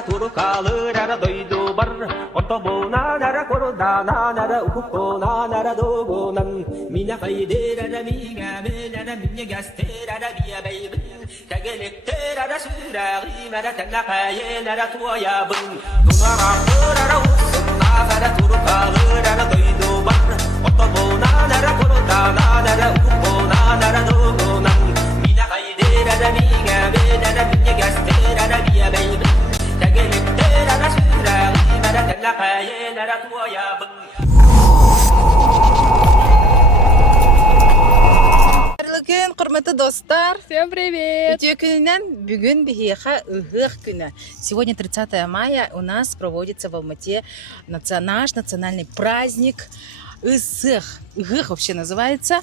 nara turkalı nara doydu bar otobuna nara koruda nara ukukona nara dogunan mina kayde nara miga nara minya gaste nara biya baby kagelekte nara süragi nara tanakaye nara tuya bun tunara nara usunna nara turkalı nara doydu bar otobuna nara koruda nara ukukona nara dogunan mina kayde nara miga nara minya gaste nara biya baby kagelekte nara süragi nara tanakaye nara tuya bun. Күн, құрметті достар! Всем привет! Өте күнінен бүгін бігеха ұғық күні. Сегодня 30 мая у нас проводится в Алмате наш национальный праздник Ысых. Ұғық вообще называется.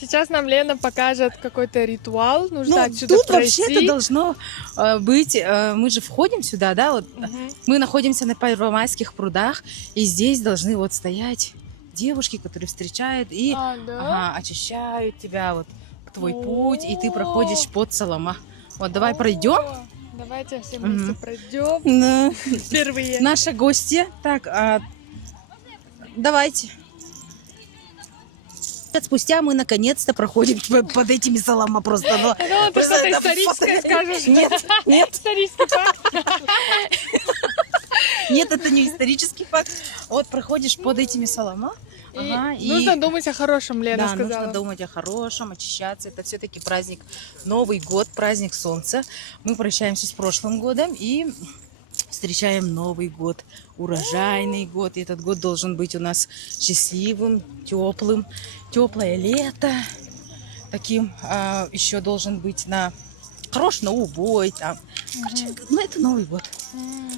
Сейчас нам Лена покажет какой-то ритуал. Нужно отсюда тут пройти. вообще-то должно быть... Мы же входим сюда, да? Вот, мы находимся на Первомайских прудах, и здесь должны вот стоять... девушки, которые встречают и очищают тебя, вот твой путь, и ты проходишь под Салама. Вот давай пройдем. Давайте все вместе пройдем. Впервые. Наши гости. Так, давайте. Спустя мы наконец-то проходим под этими Салама просто. Но, ты что-то историческое скажешь? Нет. Исторический факт. Нет, это не исторический факт. Вот проходишь под этими Салама. И нужно думать о хорошем, Лена сказала. Да, нужно думать о хорошем, очищаться. Это все-таки праздник Новый год, праздник солнца. Мы прощаемся с прошлым годом и встречаем Новый год, урожайный год. И этот год должен быть у нас счастливым, теплым. Теплое лето. Таким еще должен быть хорош на убой. Там. Короче, это Новый год.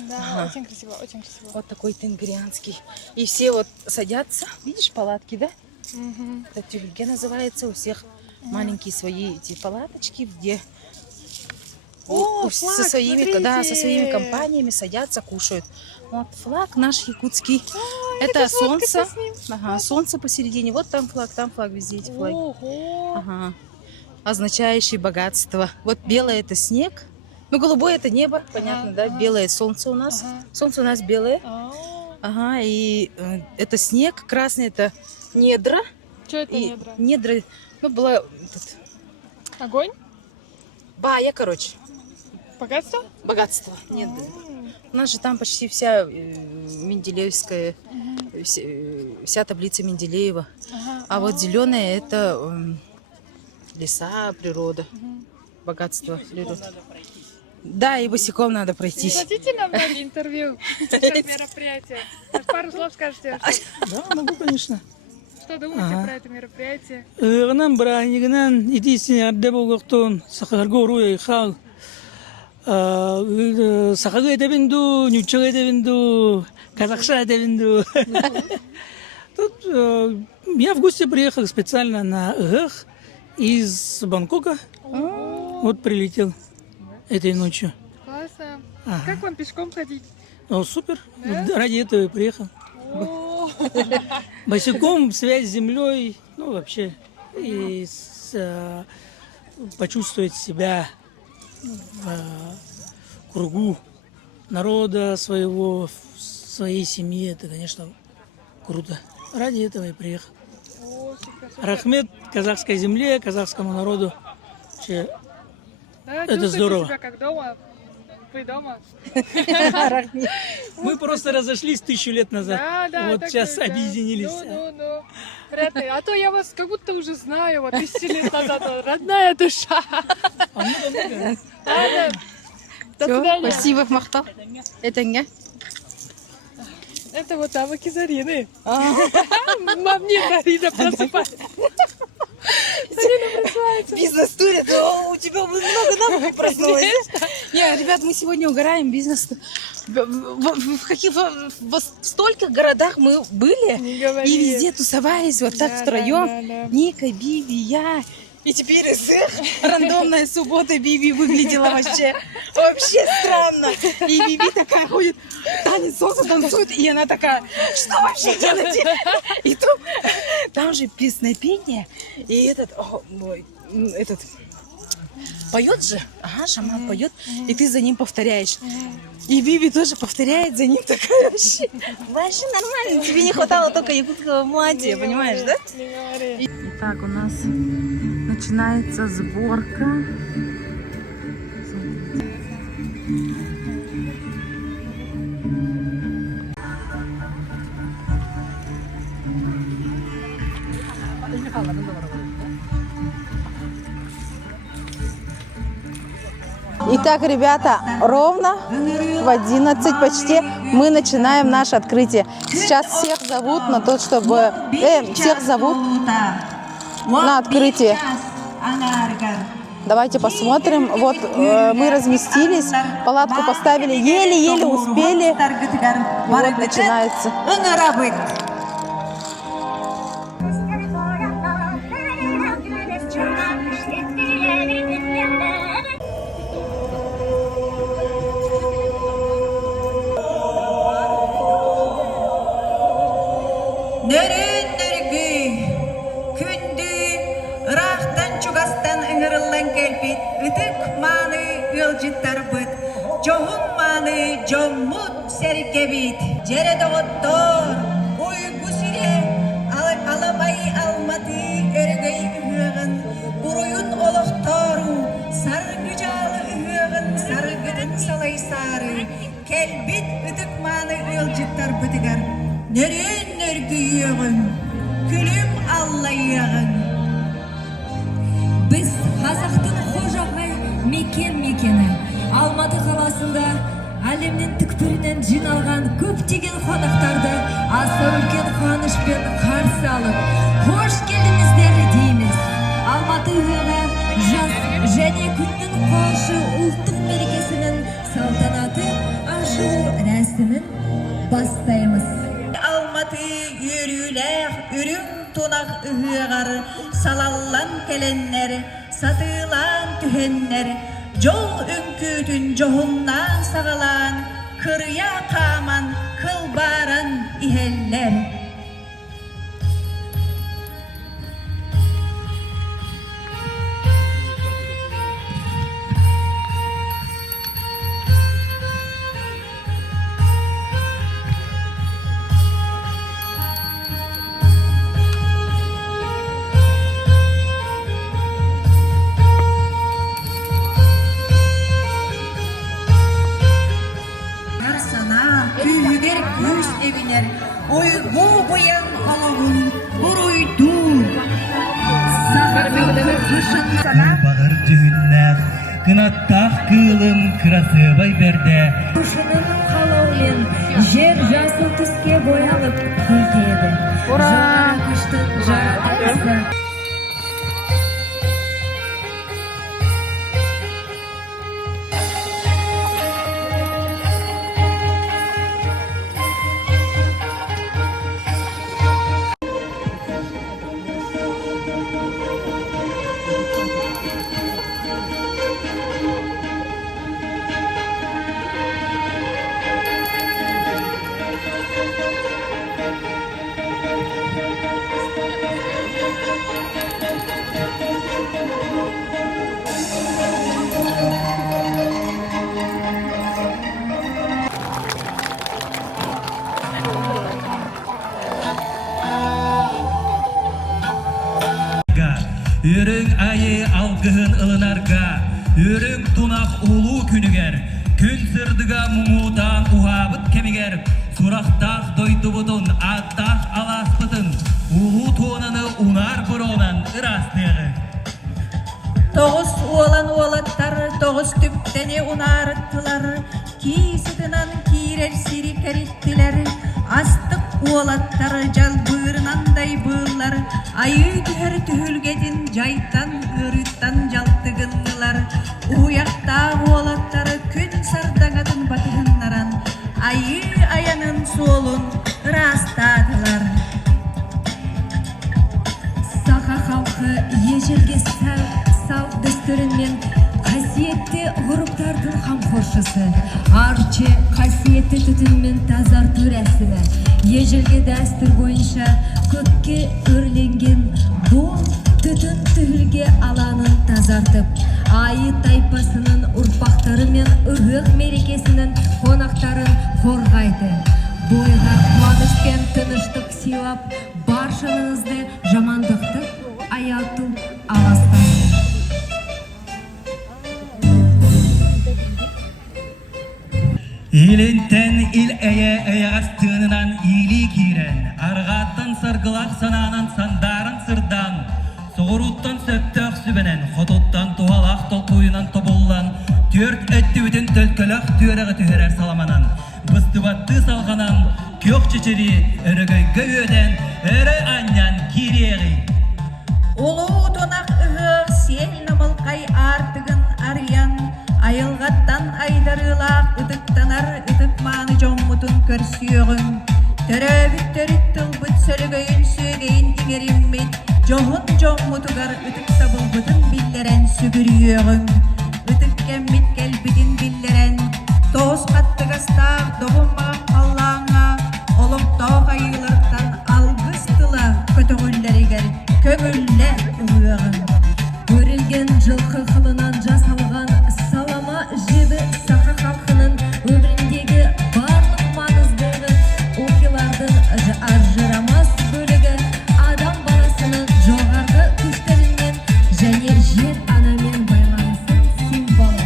Да, очень красиво, очень красиво. Вот такой тенгрианский. И все вот садятся. Видишь палатки, да? Это тюльге называется. У всех маленькие свои эти палаточки, где флаг, со своими компаниями садятся, кушают. Вот флаг наш якутский. Это солнце. Солнце посередине. Вот там флаг, везде эти флаги. Означающий богатство. Вот белое это снег. Ну, голубое это небо, понятно, да? Белое солнце у нас. Солнце у нас белое. И это снег. Красный это недра. Что это недра? Недра, была... Огонь? Бая, короче. Богатство? Богатство. Недра. У нас же там почти вся Менделеевская, вся таблица Менделеева. А вот зеленое это леса, природа, богатство природы. Да, и босиком надо пройтись. Хотите нам дать интервью? Сейчас мероприятие. Пару слов скажете. Да, могу, конечно. Что думаете про это мероприятие? Нам бранигнан идисин аддебогортон сахаргоруя хал. Сахага эдебинду, нючага эдебинду, казахша эдебинду. Тут я в гости приехал специально на ИГХ из Бангкока. Вот прилетел этой ночью. Классно. Как вам пешком ходить? Супер. Да? Ради этого и приехал. Босиком, связь с землей, вообще. И почувствовать себя в кругу народа своего, своей семьи, это, конечно, круто. Ради этого и приехал. Рахмет казахской земле, казахскому народу. Вообще, да, это здорово. Себя как дома? Вы дома? Мы просто разошлись 1000 лет назад. Да, вот сейчас объединились. Вряд ли. А то я вас как будто уже знаю. Вот 1000 лет назад. Родная душа. До свидания. Спасибо, Махтал. Это не. Это вот навыки Зарины. Мам, не Зарина, просыпайся. Зарина просыпается. Бизнес-туре, у тебя много навыков проснулось. Не, ребят, мы сегодня угораем бизнес. В стольких городах мы были и везде тусовались вот так втроем. Ника, Биби, я. И теперь Ысых, рандомная суббота, Биби выглядела вообще странно. И Биби такая ходит, танец солнца танцует, и она такая, что вообще делаете? И тут, там же песнопение, и поет же. Ага, шаман поет, и ты за ним повторяешь. И Биби тоже повторяет за ним, такая вообще. Вообще нормально, тебе не хватало только якутского муати, понимаешь, да? Итак, у нас начинается сборка. Итак, ребята, ровно в 11 почти мы начинаем наше открытие. Сейчас всех зовут на то, чтобы... всех зовут на открытие. Давайте посмотрим. Вот мы разместились, палатку поставили, еле-еле успели. И вот начинается. Jomut serkebit jerede ottor uygu sire alamay almadı ergey ühüğün buruyun oluktoru sargıcalı ühüğün sargıdın salay sarı kelbit ıtıkmanı ılcıttar bıtıgar neren nergüyüğün külüm allayığın biz Kazaktın Hocağı mekeni Алматы қаласында әлемнің түкпірінен жиналған көптеген қонақтарды аса үлкен қуанышпен қарсы алып, қош келдіңіздер дейміз. Алматы ұйығы жас және күннің қошы ұлттық мерекесінің салтанаты ашылу рәсімін бастаймыз. Алматы үйрілер, үрің тонақ ұйығар, салаллан келеннер, сатылан түхеннер, Жол үңкүтүн жоғыннан сағалан, кырыя қаман, кылбаран ихеллер. Uygu buyan olavun buruydu. Bağır tühünler, kınattaq kılım krasıbay berde. Kuşunun kalovlen, jer jasıl tüske boyalıp kıltıydı. Jara kıştı, jara takısı. Үрің айы алғығын ылынарға, үрің тұнақ ұлу күнігер, күн сырдыға мұңудан ұғабыт кемігер, сұрақтақ дойды бұтын, аттақ алас бұтын, ұлу туынаны ұнар бұронан ырастығы. Тоғыз уолаттар, тоғыз түптәне ұнарыттылар, кейсідінан кейрер сири кәреттілер, астық уолаттар жал бұйырынандай бұллар, айы түхер түхілгедін жайтан өріттан жалтығынлар, уяқта уолаттары күн сардаңадын батығынларан, айы аянын солын растадылар. Саха халқы ежелге салт дәстүрінмен қасиетті ғұрыптардың қамқоршысы, арчы қасиетті түтінмен тазарту рәсімі, ежелге дәстүр бойынша көкке өрленген бұл түтін түгілге аланын тазартып, айы ық мерекесінің қонақтарын қорғайды. Бойға қуаныш пен тыныштық сыйлап, баршаңызды жамандықты аяту аластайды. Илентен ил әйе астынынан или кирен, арғаттан сырғылақ сананан сандарын сырдан, соғыруттан сөптөк сүбенен, хотуттан туғалақ толқуынан тобулан, төрт өтті бүтін төлкілік түрігі түхерер саламанан, бұстыбатты салғанан, көк чечері, өрігөйгі өден, өрі аннан кирегі. Улуу тонақ ұғық сел намылқай артығын ариян, айылғаттан айдарылақ ұдықтанар ұдықманы жоммутын көрсүйіғін. Төрөбіттөріт тұлбыт сөлігөйін сөйгейін еңериммет, жоғын жоммутугар ұдық табылбытын биллерен сүгірүйіғін. Ұдық кәммет кәлбітін биллерен, тоғыз қаттығастақ доғынмаған қаллаңа, олықтау қайылырқтан алғыстыла көтіғілдерігер көңілі ұлығын. Өрілген жылқы қылынан жасалған салама жебі сақа халқының өміріндегі барлық маңыздығы оқиғалардың ажырамас бөлігі адам баласының жоғарғы күштерінен және жер анамен байланысың символы.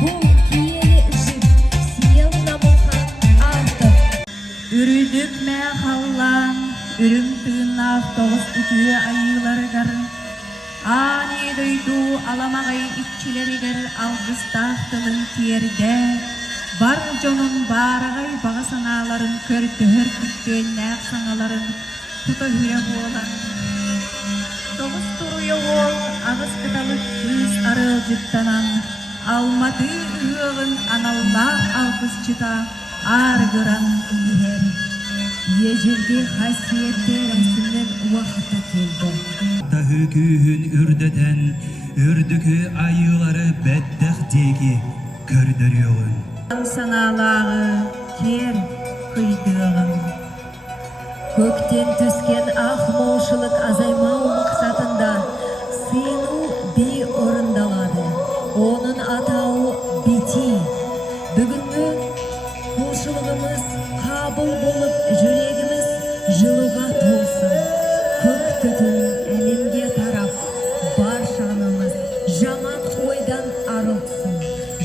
Бұл киелі жіп сиел намылхан артық. Үрүдік мә қаллан, үрім тыын автобус үтіе айыларығар. Ани дойду аламағай икчилерігер алғыстақтылын тиерде, бар жонын барағай бағасаналарын көрдігір күттен нәқ саңаларын құты хүрі болан. Тоғыз тұруы ол ағыз қыталық үз арыл жыттанан, алматы ұғын аналлақ алғыз жыта арғыран үйер. Ежелде қасиетті рәсімнің уақыты келді. Тағы күйін үрдетен, үрдікі айылары бәттіқтегі көрдіріуін. Саналағы кер күлдіғын. Көктен түскен ақ молшылық азаймау мақсатында сыйыну би орындалады. Оның атауы бити. Бүгінгі молшылығымыз қабыл болып, жүрегіміз жылуға толсын. Көк түтін әлемге тарап, баршанымыз жаман ойдан арылсын.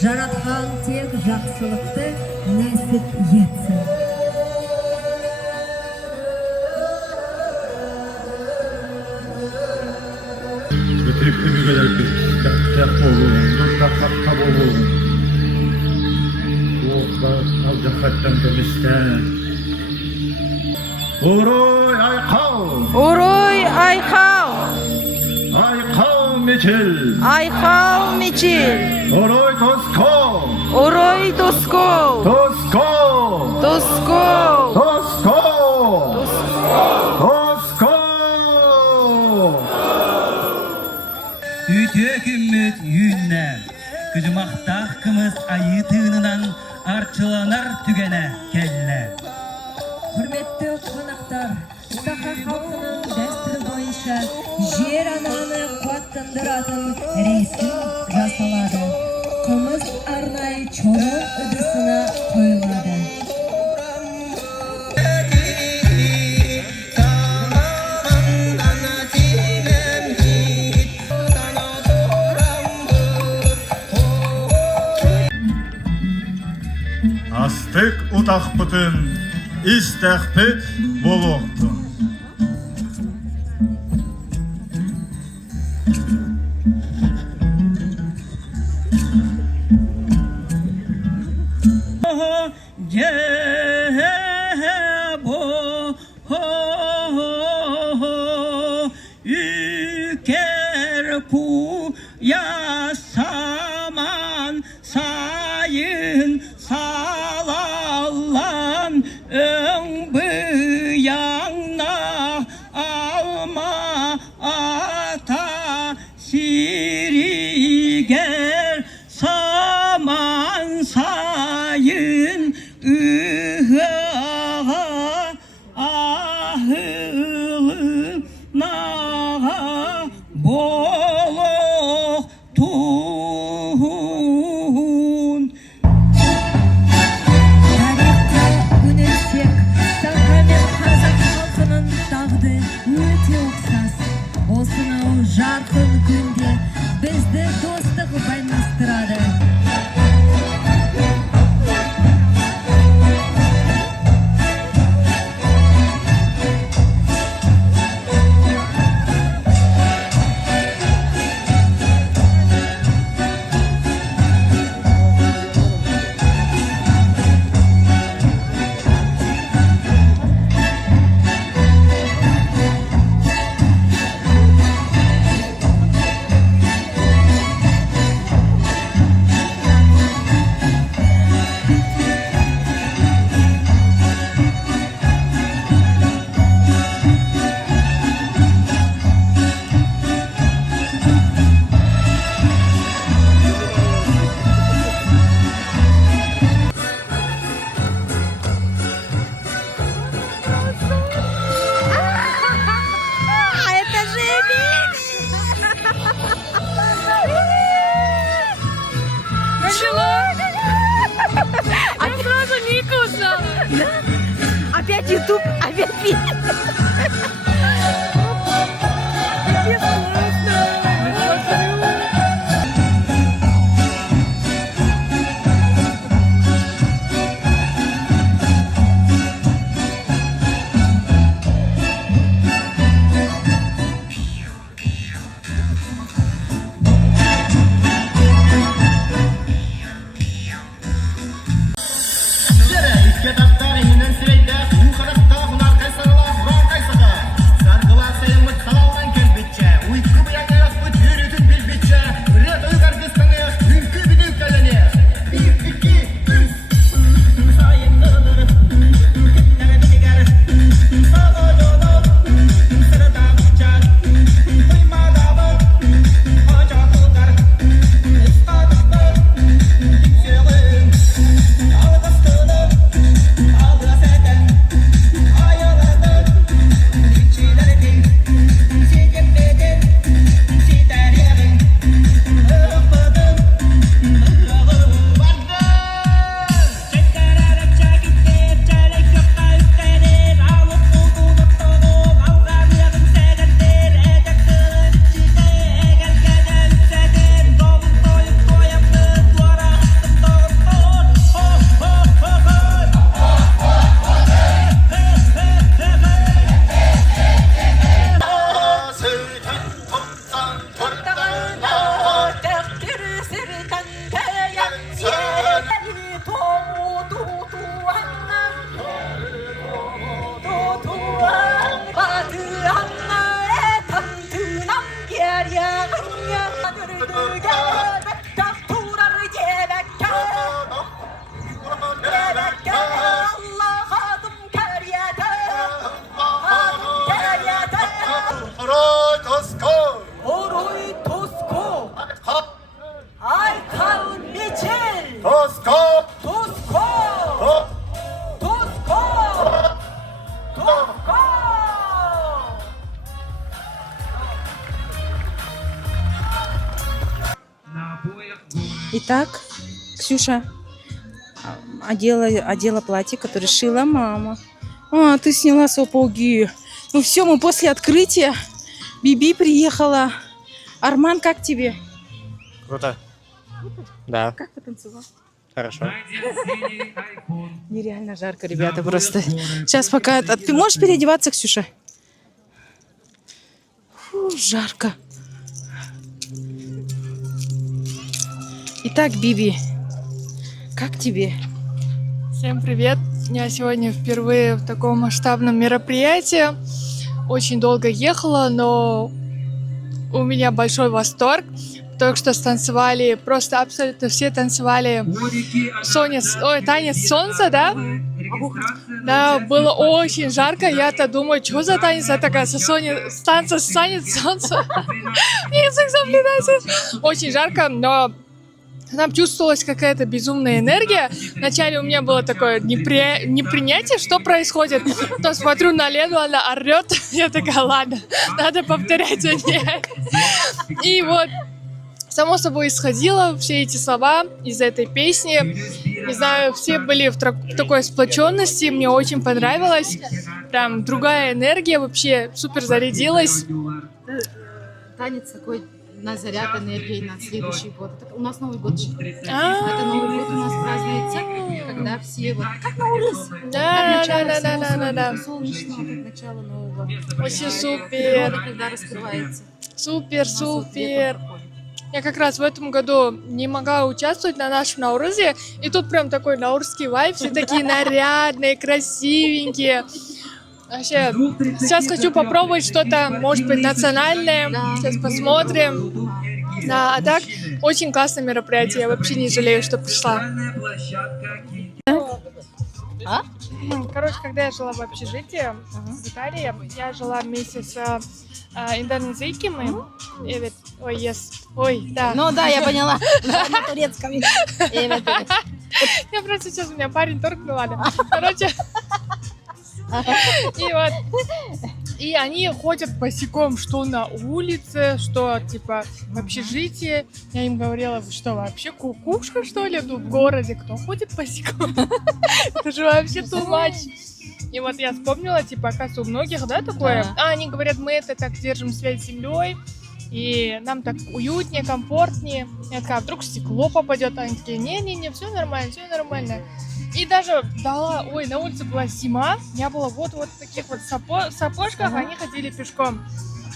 Жаратқан тек жақсылықты нәсіп етсін. Өтірікті мүгедерді тәқ болуын, дұртаққа болуын. Оқта алжақаттан көмістен. Орой айқау! Урой айхау! Айқау мечіл! Айхау мечил! Орой тоско! Урой тоско! Тоско! Тоско! Тоско! Тоско! Үте күммет үйінне, күжімақтақ кымыз айы тыынынан арчыланар түгене келіне. Құрметті қонақтар, сақа халқының дәстүрі бойынша жер ананы қуаттандыратын рәсім жасалады. Қымыз арнайы чорон ыдысына қойылады. Астык утақ бұтын, истәқпет болуқты. Yasaman sayın salallan ön bıyan Опять YouTube, опять Итак, Ксюша одела платье, которое шила мама. А, ты сняла сапоги. Ну все, мы после открытия. Биби приехала. Арман, как тебе? Круто. Да. Как потанцевал? Хорошо. Нереально жарко, ребята, просто. Сейчас пока... Ты можешь переодеваться, Ксюша? Фу, жарко. Итак, Биби, как тебе? Всем привет! Я сегодня впервые в таком масштабном мероприятии. Очень долго ехала, но у меня большой восторг. Только что станцевали, просто абсолютно все танцевали танец солнца, да? Да, было очень жарко. Я-то думаю, что за танец? Это такая танец солнца. Язык заплетается. Очень жарко, но там чувствовалась какая-то безумная энергия. Вначале у меня было такое непринятие, что происходит. То смотрю на Лену, она орет. Я такая, ладно, надо повторять за ней. И вот, само собой исходило все эти слова из этой песни. Не знаю, все были в такой сплоченности, мне очень понравилось. Прям другая энергия, вообще супер зарядилась. Танец такой на заряд энергии на следующий год. Это у нас Новый год. Это Новый год у нас празднуется, когда все вот как Наурыз. Да. Солнечного, как начало нового. Очень супер. Когда раскрывается. Супер. Я как раз в этом году не могла участвовать на нашем Наурузе, и тут прям такой наурский вайб, все такие нарядные, красивенькие. Вообще, сейчас хочу попробовать что-то, может быть, национальное, сейчас посмотрим. Да, а так, очень классное мероприятие, я вообще не жалею, что пришла. Короче, когда я жила в общежитии в Италии, я жила вместе с индонезийскими. Ну да, я поняла. На турецком. Я просто сейчас, у меня парень торкнул, ладно. Короче, и они ходят босиком, что на улице, что типа в общежитии. Я им говорила, вы что, вообще кукушка, что ли? Ну, в городе кто ходит босиком? Это же вообще too much. И вот я вспомнила, типа, оказывается, у многих, да, такое? Да. Они говорят, мы это так держим связь с землей, и нам так уютнее, комфортнее. Я такая, а вдруг стекло попадет? Они такие, не-не-не, все нормально, все нормально. И даже на улице была зима, я была вот в таких вот сапожках, они ходили пешком.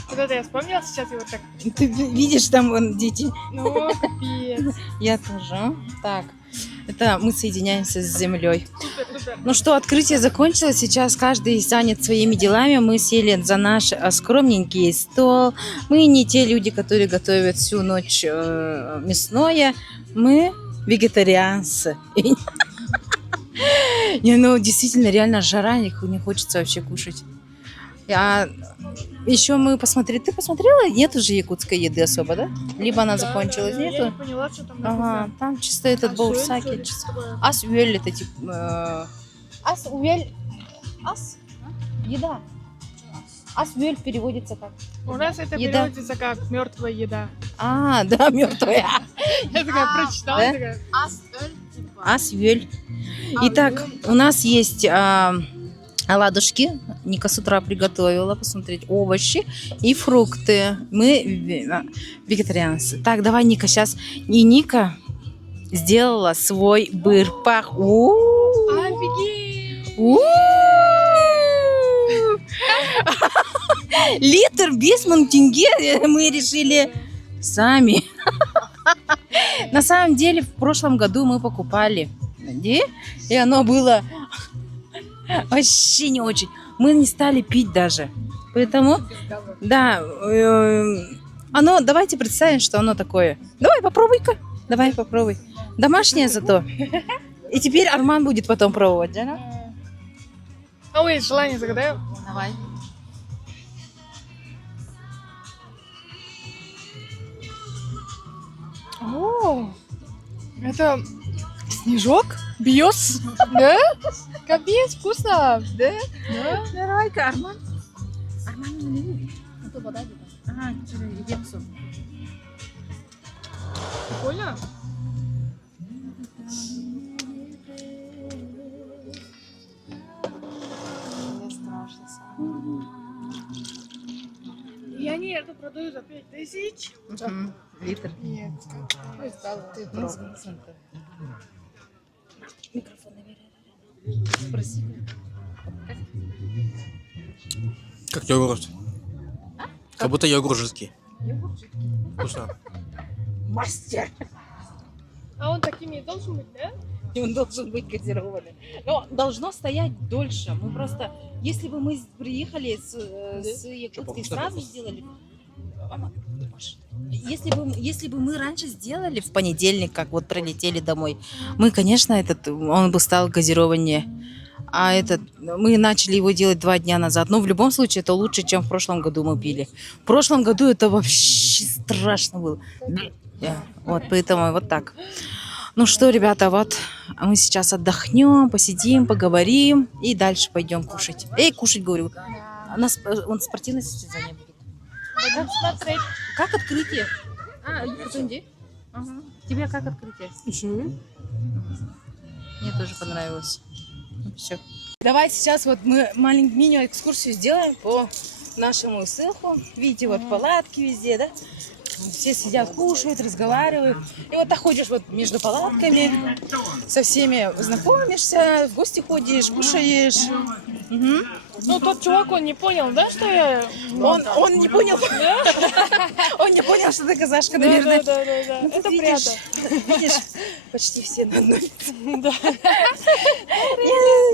Вот это я вспомнила сейчас, и вот так, Ты видишь, там вон дети. ну, капец. Я тоже. Так, это мы соединяемся с землей. Супер. Ну что, открытие закончилось. Сейчас каждый занят своими делами. Мы сели за наш скромненький стол. Мы не те люди, которые готовят всю ночь мясное. Мы вегетарианцы. Не, ну действительно, реально жара, не хочется вообще кушать. Еще мы посмотрели. Ты посмотрела? Нет уже якутской еды особо, да? Либо она закончилась, Я нету? не поняла, что там Ага, написано. там чисто этот баурсаки. Ас уэль это типа... Ас уэль... Ас? Еда. Ас уэль переводится как? У нас это Еда. переводится как мертвая еда. А, да, мертвая. Я такая прочитала, да? такая. Ас уэль. Итак, у нас есть оладушки. Ника с утра приготовила, посмотреть, овощи и фрукты. Мы вегетарианцы. Так, давай, Ника, сейчас. И Ника сделала свой бырпах. Офигеть! Литр без тенге мы решили сами. На самом деле, в прошлом году мы покупали. И оно было вообще не очень. Мы не стали пить даже. Поэтому, да, давайте представим, что оно такое. Давай, попробуй-ка. Давай, попробуй. Домашнее зато. И теперь Арман будет потом пробовать, да? А вы желание загадаю? Давай. О, это снежок? Биос? Да? Капец, вкусно! Да? Давай-ка, Арман. Арман не любит. А то вода где-то. Ага, иди псу. Прикольно? И они это продают за 5000. Литр. Нет. Ты пробуй. Микрофон, наверное. Спроси. Как йогурт. Как будто йогурт жидкий. Вкусно. Мастер. А он такими и должен быть, да? И он должен быть газированный. Но должно стоять дольше. Мы просто, если бы мы приехали с Якутской, сразу сделали. Если бы мы раньше сделали в понедельник, как вот прилетели домой, мы, конечно, он бы стал газированнее. А мы начали его делать 2 дня назад. Но в любом случае это лучше, чем в прошлом году мы пили. В прошлом году это вообще страшно было. Вот, поэтому вот так. Ну что, ребята, вот мы сейчас отдохнем, посидим, поговорим и дальше пойдем кушать. Кушать, говорю. Он спортивное состязание будет. Будем смотреть. Как открытие? Иди. Ага. Тебе как открытие? Мне тоже понравилось. Все. Давай сейчас вот мы маленькую мини-экскурсию сделаем по нашему ссылку. Видите, вот палатки везде, да? Все сидят, кушают, разговаривают. И вот так ходишь вот между палатками, со всеми знакомишься, в гости ходишь, кушаешь. Угу. Ну, тот чувак, он не понял, да, что я... Он не понял. Он не понял, что ты казашка, наверное. Да. Это приятно. Видишь, почти все на одной. Да.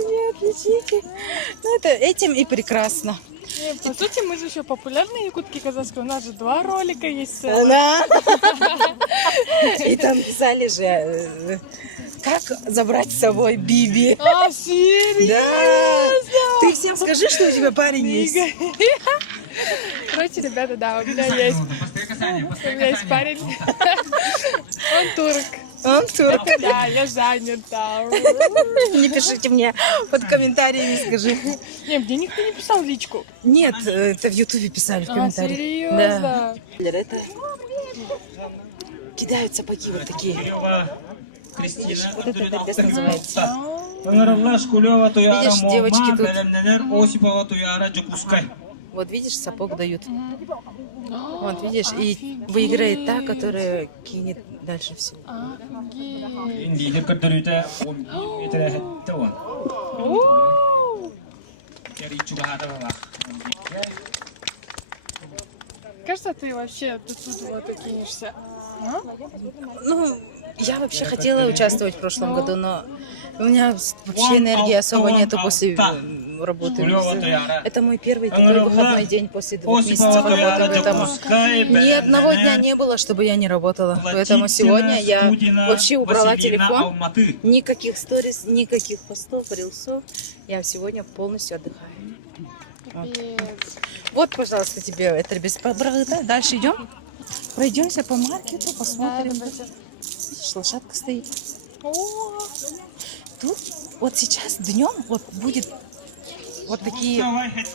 Нет, лечите. Ну, это этим и прекрасно. По сути, мы же еще популярные якутки казахские. У нас же 2 ролика есть. Да. И там писали же, как забрать с собой Биби. А, серьезно? Да. Ты всем скажи, что у тебя парень есть. Короче, ребята, да, у меня есть парень. Он турок. Он турок. Да, я занята. Не пишите мне под комментариями, скажи. Не, мне никто не писал личку. Нет, это в Ютубе писали в комментариях. Серьезно? Да. Это кидают сапоги вот такие. Вот это торпес называется. Видишь, девочки тут. Вот видишь, сапог дают. Вот видишь, и выиграет та, которая кинет дальше всего. Кажется, ты вообще тут вот и кинешься. Ну, я вообще хотела участвовать в прошлом году, но у меня вообще энергии особо нету после работы. Это мой первый такой выходной день после 2 месяцев работы, поэтому ни одного дня не было, чтобы я не работала. Поэтому сегодня я вообще убрала телефон, никаких сторис, никаких постов, рилсов. Я сегодня полностью отдыхаю. Вот, пожалуйста, тебе это без побрата. Дальше идем. Пройдемся по маркету, посмотрим. Видишь, лошадка стоит. Тут вот сейчас днем вот будет вот такие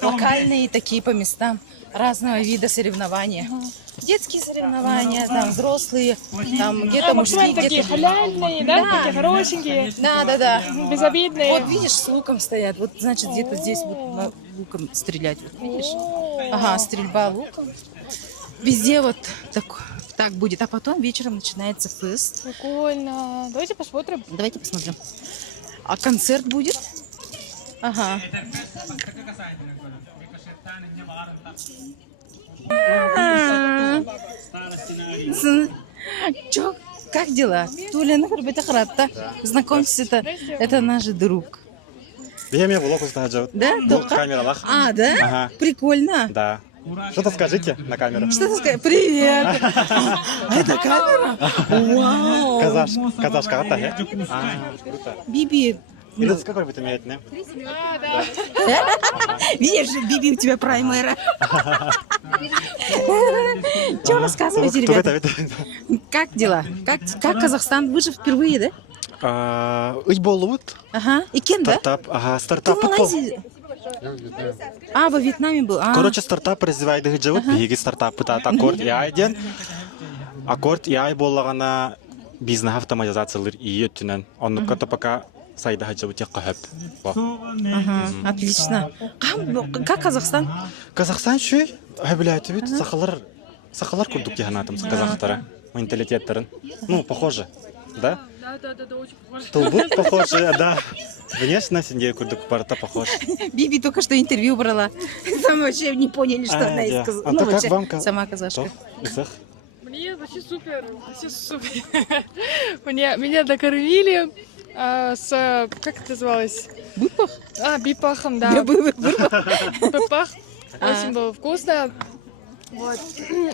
локальные такие по местам разного вида соревнования. Детские соревнования, там взрослые, там где-то мужские, такие где-то... халяльные, да? Такие хорошенькие. Да. Безобидные. Вот видишь, с луком стоят. Вот значит где-то здесь будут луком стрелять. Вот, видишь? Ага, стрельба луком. Везде вот так будет. А потом вечером начинается фест. Прикольно. Давайте посмотрим. Давайте посмотрим. А концерт будет? Ага. Чё, как дела? Туля, знакомься, это наш друг. Я меня влог устраиваю. Да? В камерах. А, да? Ага. Прикольно. Да. Что-то скажите на камеру. Что ты скажешь? Привет! Это камера? Вау! Казашка, да? Круто. Биби. Или какой вы имеете, не? Да. Видишь, Биби у тебя праймера. Что рассказываете, ребята? Как дела? Как Казахстан? Вы же впервые, да? Ич болут. Ага. И кем, да? Стартап. Ага, Ты стартап. в Малайзии? А, во Вьетнаме был. Короче, стартап развивает живут. Биги стартап пытает аккорд и айден. Аккорд и ай боллагана бизнес автоматизациялар и өттүнөн. Оннукка пока сайда живут тек кахып. Ага, отлично. Как Казахстан? Казахстан шүй, блядь, ведь сахалар курдук тиханатым казахтары, менталитеттерин. Ну, похоже, да? Да, очень похоже. Тулбут похоже, да. Конечно, синде курдук парта похож. Биби только что интервью брала. Там вообще не поняли, что она из Казахстана. Ну, как вам? Сама казашка. Мне вообще супер. Меня докормили с, как это называлось? Быпах? Бипахом, да. Бипах. Очень было вкусно. Вот.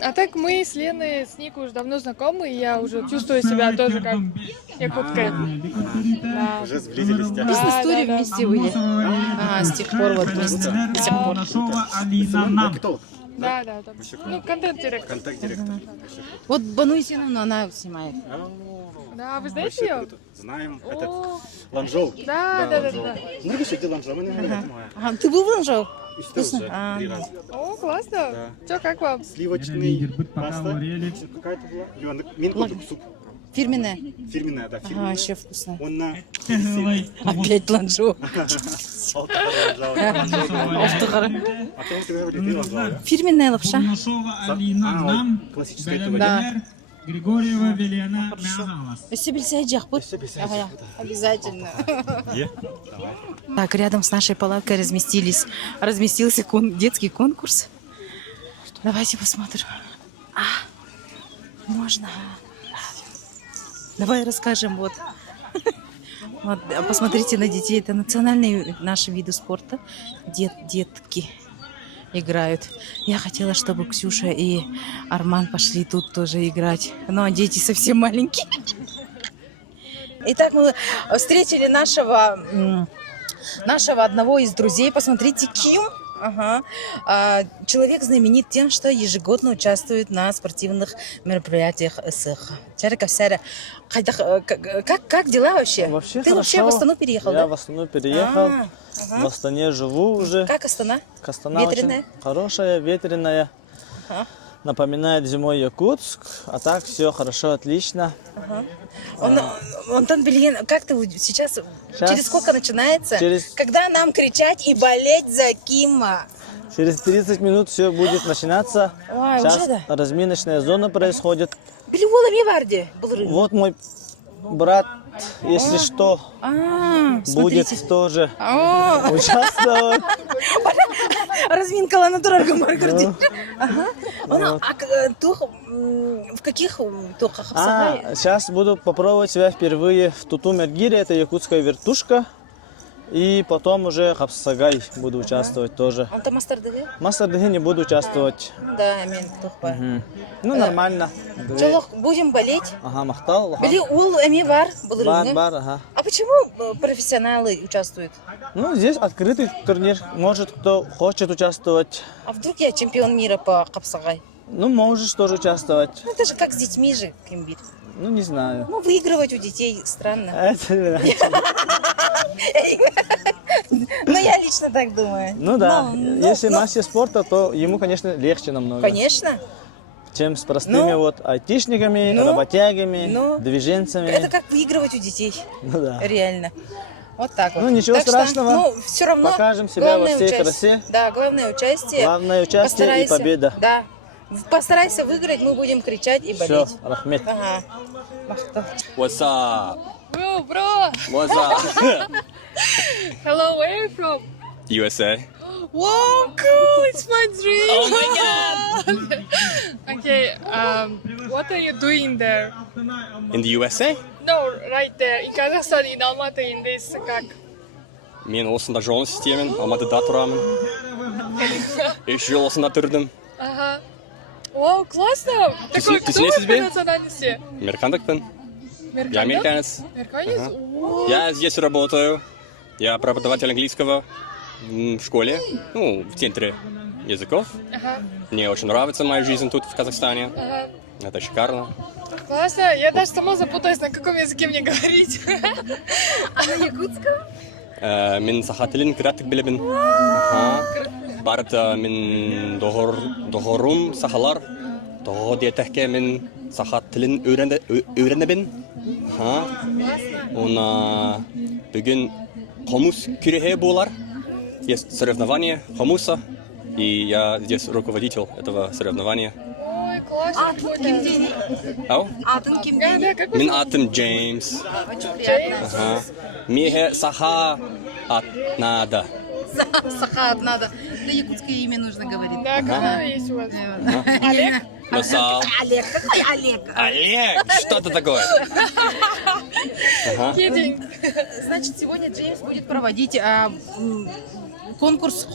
А так мы с Леной, с Никой уже давно знакомы, и я уже чувствую себя тоже как якутка. Да. Уже сблизились, да? Бизнес-туре вместе были. С тех пор вот вместе. До сих пор. Кто? Да. Ну, контент-директор. Контакт-директор. Вот Бану Исиновну она снимает. Да, вы знаете ее? Знаем. Этот Ланчжоу. Да. Ну, решите где Ланчжоу. Ага, ты был в Ланчжоу? Вкусно. 3 раза. О, классно. Чё, как вам? Сливочный паста. Какая-то была? Минкотук суп. Фирменная? Фирменная, да. Ага, еще вкусно. Он на... Опять Ланчжоу. Фирменная лапша. Классическая этого. Да. Григорьева Велена Обязательно. Так, рядом с нашей палаткой разместился детский конкурс. Давайте посмотрим. Можно. Давай расскажем. Вот, посмотрите на детей. Это национальные наши виды спорта. Детки играют. Я хотела, чтобы Ксюша и Арман пошли тут тоже играть. Но дети совсем маленькие. Итак, мы встретили нашего одного из друзей. Посмотрите, Ким. Ага. Человек знаменит тем, что ежегодно участвует на спортивных мероприятиях СХ. Как дела вообще? Вообще Ты хорошо. вообще в Астану переехал, Я да? в Астану переехал. В Астане живу уже. Как Астана? Астана Ветреная? очень хорошая, ветреная. Ага. напоминает зимой Якутск, а так все хорошо, отлично. Антон Бельгин, как ты сейчас, Сейчас. через сколько начинается? Через- Когда нам кричать и болеть за Кима? Через 30 минут все будет начинаться. Ой, Сейчас уже да? разминочная зона происходит. Билюола Миварди. Вот мой брат, если что, будет смотрите. тоже О, участвовать. разминка Лана Дорога Маргарди. Ага. В каких тухах? Сейчас буду попробовать себя впервые в Туту-Мергире, это якутская вертушка. И потом уже Хапсагай буду участвовать тоже. Он там мастер-дэве? Мастер-дэве не буду участвовать. Да, мен тухпа. Ну, нормально. Жолох, будем болеть. Ага, махтал. Били ул эми бар, Бар, бар, ага. А почему профессионалы участвуют? Ну, здесь открытый турнир. Может, кто хочет участвовать. А вдруг я чемпион мира по Хапсагай? Ну, можешь тоже участвовать. Ну, это же как с детьми же, Кимбир. Ну, не знаю. Ну, выигрывать у детей странно. Это... Ну, я лично так думаю. Ну да, Ну, если мастер спорта, то ему, конечно, легче намного. Конечно. Чем с простыми Ну. вот айтишниками, Ну. работягами, Ну. движенцами. Это как выигрывать у детей. Ну да. Реально. Вот так вот. Ну, ничего Так что, страшного. ну, все равно. Покажем себя во главное всей участие. красе. Да, главное участие. Главное участие и Постарайся. победа. Да. Постарайся выиграть, мы будем кричать и Все, болеть. рахмет. Ага. Махта. What's up? Bro. What's up? Hello, where are you from? USA. Whoa, cool! It's my dream. Oh my god! Okay, what are you doing there? In the USA? No, right there. In Kazakhstan, in Almaty, in this как? Мен осында жұмыс істеймін, Алматыда тұрамын. Үш жыл осында тұрдым. Ага. Вау, классно! Такой, кто түсінесіз вы бе? по национальности? Американдықпын. Я Американец? американец. Американец? Ага. О, Я здесь работаю. Я преподаватель английского в школе, ну, в центре языков. Ага, Мне очень нравится моя жизнь тут, в Казахстане. ага. Это шикарно. Классно. Я даже сама запутаюсь, на каком языке мне говорить. А на якутском? Мен саха тілін кірәттік білебін. Барыта мен доғырым сахалар. Доғы детәхке мен саха тілін өйрәнебін. Она бүгін хомус күрехе болар. Есть соревнование хомуса. И я здесь руководитель этого соревнования. Ой, классно. Ау? Атын ким? Да, да, как вы Мен атым Джеймс. Очень приятно. Ага. Меге саха ат надо. Сахат надо. Да, якутское имя нужно говорить. Да, какое есть у вас? Олег? Насал. Олег. Какой Олег? Олег, что это такое? Ага. Кедень. Значит, сегодня Джеймс будет проводить конкурс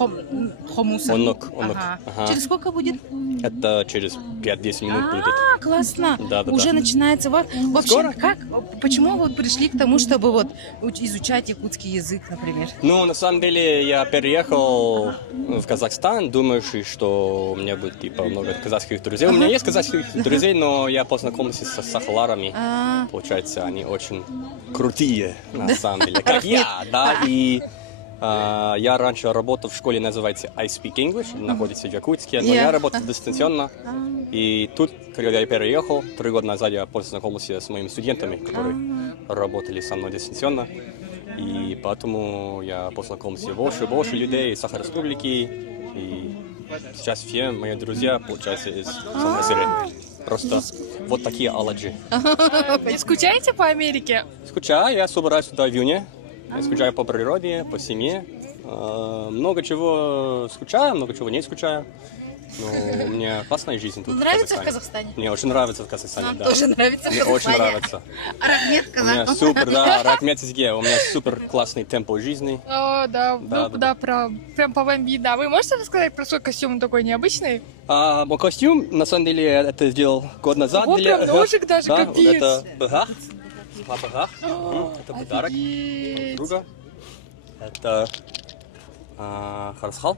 хомуса. Онук. Ага. Ага. Через сколько будет? Это через 5-10 минут будет. А, классно. Да. Уже начинается. Вообще, Скоро? почему вы пришли к тому, чтобы вот изучать якутский язык, например? Ну, на самом деле, я переехал в Казахстан, думаю, что у меня будет типа много казахских друзей. У меня есть казахских друзей, но я познакомился с сахаларами. Получается, они очень крутые, на самом деле, как я, да, и я раньше работал в школе, называется I Speak English, находится в Якутске, но я работал дистанционно. И тут, когда я переехал, 3 года назад я познакомился с моими студентами, которые работали со мной дистанционно. И поэтому я познакомился больше людей из Саха-Республики. И сейчас все мои друзья, получается, из Сахасыры. Просто вот такие аладжи. Не скучаете по Америке? Скучаю, я собираюсь туда в июне. Я скучаю по природе, по семье. Много чего скучаю, много чего не скучаю. Но мне классная жизнь тут. Нравится в Казахстане? Мне очень нравится в Казахстане, Нам да. тоже нравится в Мне очень Казахстане. нравится. Рахмет, У меня казах. супер, да, рахмет сизге. У меня супер классный темп жизни. О, да, Да, ну, да. прям по вам видно. А вы можете рассказать про свой костюм, он такой необычный? Мой костюм, на самом деле, это сделал год назад. Вот прям ножик даже, да, капец. вот это бэгах. Это подарок Офигеть. друга. Это харасхал.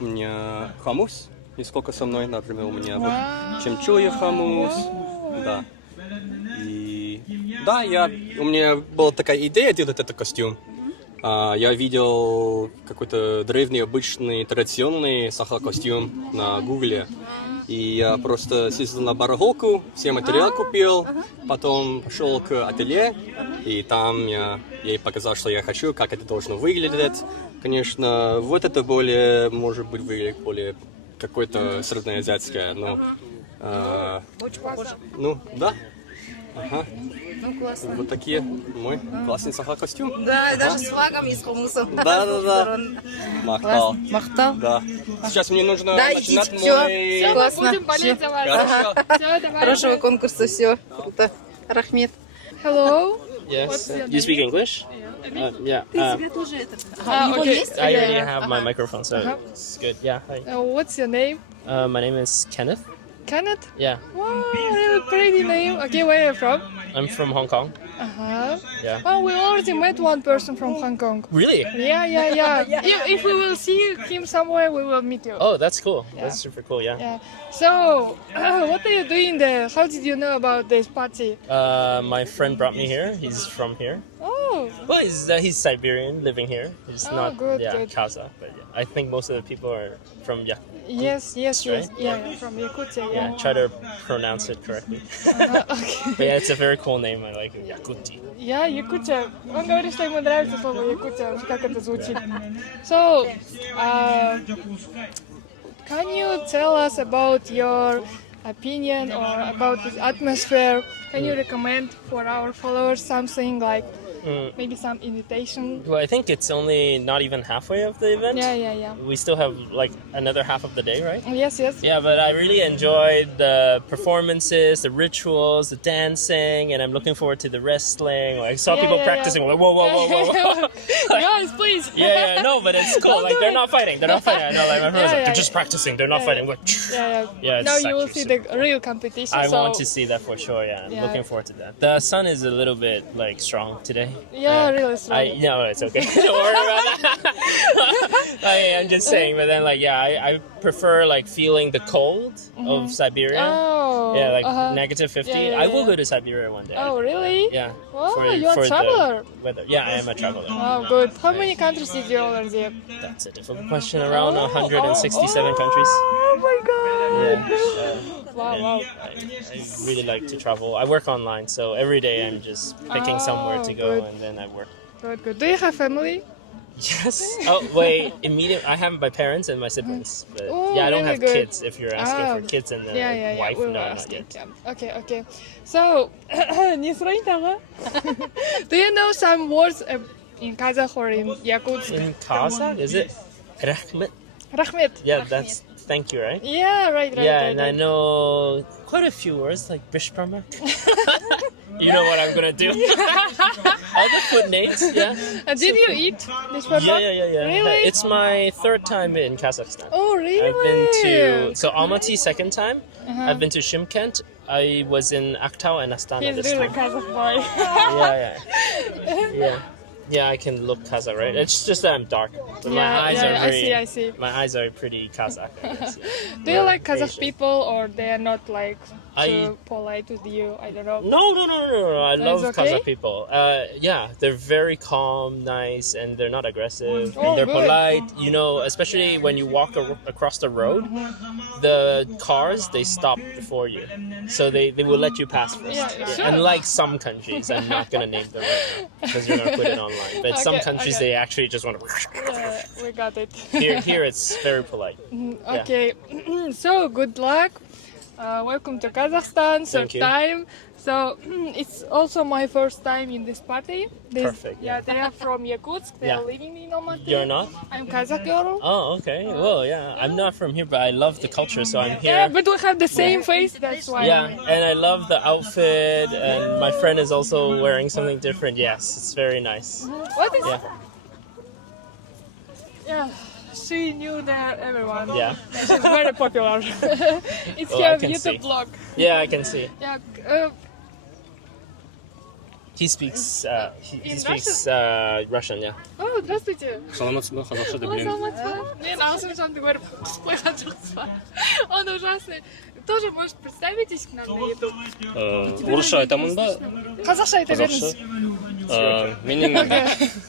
У меня хамус. И сколько со мной, например, у меня вот чемчуев хамус. Да. И да, у меня была такая идея делать этот костюм. Я видел какой-то древний, обычный, традиционный сахар-костюм на Гугле. И я просто съездил на барахолку, все материалы купил, потом пошел к ателье, и там я ей показал, что я хочу, как это должно выглядеть. Конечно, вот это более, может быть, выглядит более какое-то среднеазиатское, но... Очень похоже. Ну, да. Ага. Ну, классно. Вот такие мой классный сахар-костюм. Да, и даже с флагом и с хумусом. Да. Махтал. Махтал? Да. Сейчас мне нужно Да, начинать идите, всё. мой... Всё, классно. Будем болеть за вас. Хорошо. Всё, давай. Хорошего конкурса, все. Круто. Рахмет. Hello. Yes. What's your You speak name? English? Yeah. Ты себе тоже этот... Ah, Его okay. есть? I already Yeah. have my microphone, so it's good. Yeah. Hi. What's your name? My name is Kenneth. Kenneth? Yeah. Wow, really pretty name. Okay, where are you from? I'm from Hong Kong. Uh-huh. Yeah. Oh, we already met one person from Hong Kong. Really? Yeah. If we will see him somewhere, we will meet you. Oh, that's cool. Yeah. That's super cool. Yeah. Yeah. So, what are you doing there? How did you know about this party? My friend brought me here. He's from here. Oh, Well, he's Siberian, living here. He's Oh, not good. Kazakh, but yeah. I think most of the people are from Yakut. yes. Right? Yeah, from Yakutia. Yeah. Try to pronounce it correctly. Okay. But yeah, it's a very cool name. I like it. Yakuti. Я Якутия. Он говорит, что ему нравится слово Якутия, как это звучит. So, can you tell us about your opinion or about this atmosphere? Can you recommend for our followers something like maybe some invitation? Well, I think it's only not even halfway of the event. Yeah. We still have like another half of the day, right? Yes. Yeah, but I really enjoyed the performances, the rituals, the dancing, and I'm looking forward to the wrestling. Like, I saw people practicing. Like, whoa. Guys, please. No, but it's cool. Don't Like, do they're it. not fighting. They're not fighting. I know, like, my friend was Yeah, like, they're yeah, just practicing. They're not Yeah, fighting. Yeah. Yeah, it's Now you will actually see the real competition. I so want to see that for sure. Yeah, I'm Yeah. looking forward to that. The sun is a little bit like strong today. Yeah, really strong. No, it's okay. Don't worry about that. I'm just saying, but then I prefer like feeling the cold of Siberia. Oh. Yeah, like uh-huh. -50. Yeah, I will yeah. go to Siberia one day. Oh, really? Yeah. Oh, you're a traveler. The weather. Yeah, I am a traveler. Oh, good. How many countries did you already? That's a difficult question. Around 167 countries. Oh my god. Yeah. Wow. I really like to travel. I work online, so every day I'm just picking somewhere to go, good. and then I work. Good. Do you have family? Yes. Oh wait, I have my parents and my siblings. But Oh, yeah, I don't really have good. kids. If you're asking for kids and the Yeah. wife, We will no, ask not it. yet. Yeah. Okay. So, do you know some words in Kazakh or in Yakutsk? In Kazakh, is it Rahmet? Rahmet. Yeah, that's thank you, right? Yeah, right. Yeah, and I know quite a few words like Bishparmak. You know what I'm gonna do? All the food names, yeah. Did you eat this one? Yeah. Really? It's my third time in Kazakhstan. Oh, really? I've been to Almaty second time. Uh-huh. I've been to Shymkent. I was in Aktau and Astana He's this really time. Kazakh boy. Yeah, I can look Kazakh, right? It's just that I'm dark. But my eyes are very, I see. My eyes are pretty Kazakh, I guess. Do you Or like Kazakh Asian. people or they are not like I- too polite with you? I don't know. No. I love That's okay? Kazakh people. Yeah, they're very calm, nice, and they're not aggressive. Oh, They're good. polite. You know, especially when you walk across the road, the cars they stop before you, so they will let you pass first. Yeah, sure. Unlike some countries, I'm not gonna name them right now because you're gonna put it online. But some Okay, countries okay. they actually just want to. Yeah, we got it. Here it's very polite. Okay, so good luck. Welcome to Kazakhstan. Third Thank you. time. So it's also my first time in this party. Perfect, Yeah, they are from Yakutsk. They are living in Almaty. You're not? I'm Kazakh girl. Oh, okay. Well, yeah. I'm not from here, but I love the culture, so I'm here. Yeah, but we have the same face. That's why. Yeah, and I love the outfit, and my friend is also wearing something different. Yes, it's very nice. What is? Yeah. Yeah. She knew that everyone. Yeah. She's very popular. It's Oh, her I can YouTube see. blog. Yeah, I can see. Yeah. He speaks Russian, yeah. О, здравствуйте. Саламатсыз ба, қазақша да Ой, білемін. саламатсыз. Мен ағылшыншамды көріп қойған жоқсыз. Он ужасный. Тоже, может, представитесь к нам на YouTube? Орысша айтамын ба? Қазақша айта беріңіз.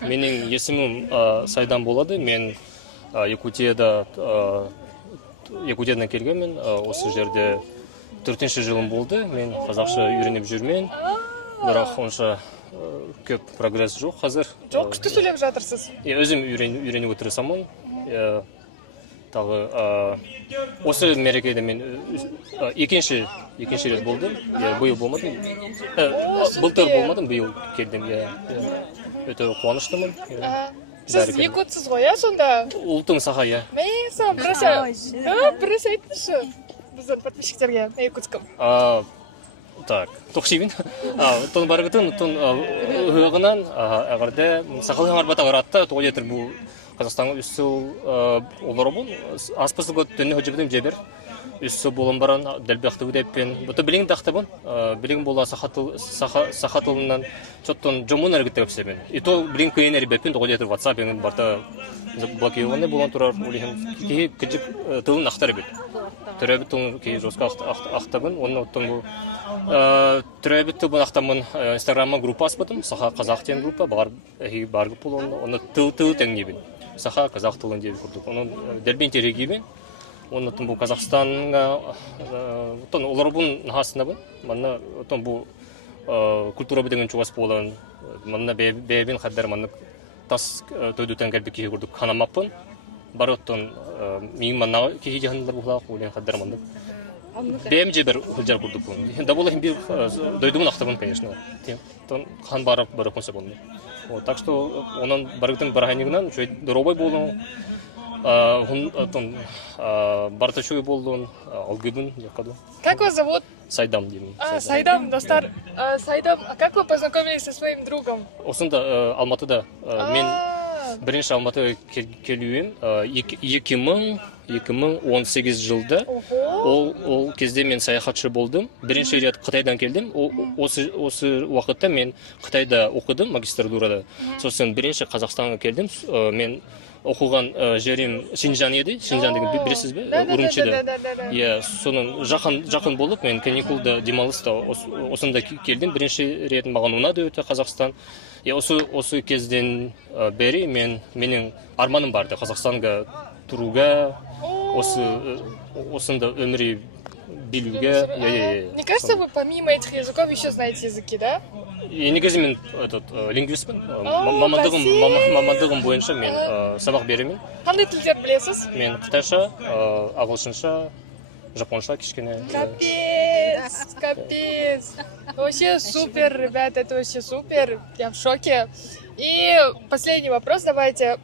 Менің есімім Сайдан болады. Мен Якутиядан келгенмін. Осы жерде 4-ші жылым болды. Мен қазақша үйреніп жүрмін. Бірақ онша көп прогресс жоқ қазір. Жоқ, күшті сөйлеп жатырсыз. Өзім үйреніп отырсамын. Тағы осы мерекеде мен екінші рет болдым. Биыл болмадым. Былтыр болмадым, биыл келдім. Өте қуаныштымын. Сіз якутсыз ғой, иә, сонда? Ұлтың саха, иә. Мен саған біресе айтыңызшы біздің подписчиктерге на якутском. Так, тоқшивин. Тон барғытын, тон ұғынан ағырды сақылың арбата ғаратта тоғы етір бұл Қазақстанға үсі олары бұл. Аспысы көт түнні хөджібідім жебір. Үсі болын баран дәлбәқті өдеппен. Бұты білің дақтыбын. Білің бола сақатылынан чоттон жомын әргіттіріп себен. Ито білің көйен әрбеппен тоғы етір WhatsApp-ен барта блокированы болан тұрар. Кейі күджік тылын ақтары бет. Түрәбіт тұң кейі жосқа ақтабын. Оның оттың бұл түрәбіт тұбын ақтамын Инстаграмма группа аспытым. Саха қазақ тен группа барғы пұл оны тыл тәңнебін. Саха қазақ тылын деп көрдік. Оның дәлбен терегейбен. Оны бұл Қазақстанға олар бұн нағасында бұн. Манна бұл культура бідеген чуғас болан. Манна бәйбен қаддар манна тас төйдітен кәлбі кейі көрдік қанамаппын. Бар оттон миң манна кейі жағындар бұлақ олен қаддар манна. Бәйім же бір хүлжар көрдік бұн. Да болайын бір дойдымын ақтабын, конечно. Қан барып қонса бұнды. Так что онан барғытын барғайнығынан дұробай болуын. Бартачой болдун, алгыбын якаду. Как вас зовут? Сайдам деймін. Сайдам, достар. Сайдам, а как вы познакомились со своим другом? Осында Алматыда. Мен бірінші Алматыға келуім 2018 жылда. Ол кезде мен саяхатшы болдым. Бірінші рет Қытайдан келдім. Осы уақытта мен Қытайда оқыдым, магистратурада. Сосын бірінші Қазақстанға келдім. Мен оқуған жерім Шинжан еді. Шинжан деген білесіз бе? Урумчида. Соның жақын болып, мен каникулда демалыста осында келдім. Бірінші рет маған ұнады өте Қазақстан. Осы кезден бері менің арманым барды Қазақстанға тұруға, осында өмірі білуге. Мне кажется, вы помимо этих языков еще знаете языки, да? Негізі мен лингвистпін. Мамандығым бойынша мен сабақ беремін. Қандай тілдер білесіз? Мен қытайша, ағылшынша, жапонша кішкене. Капец. Вообще супер, ребята, это вообще супер. Я в шоке. И последний вопрос давайте.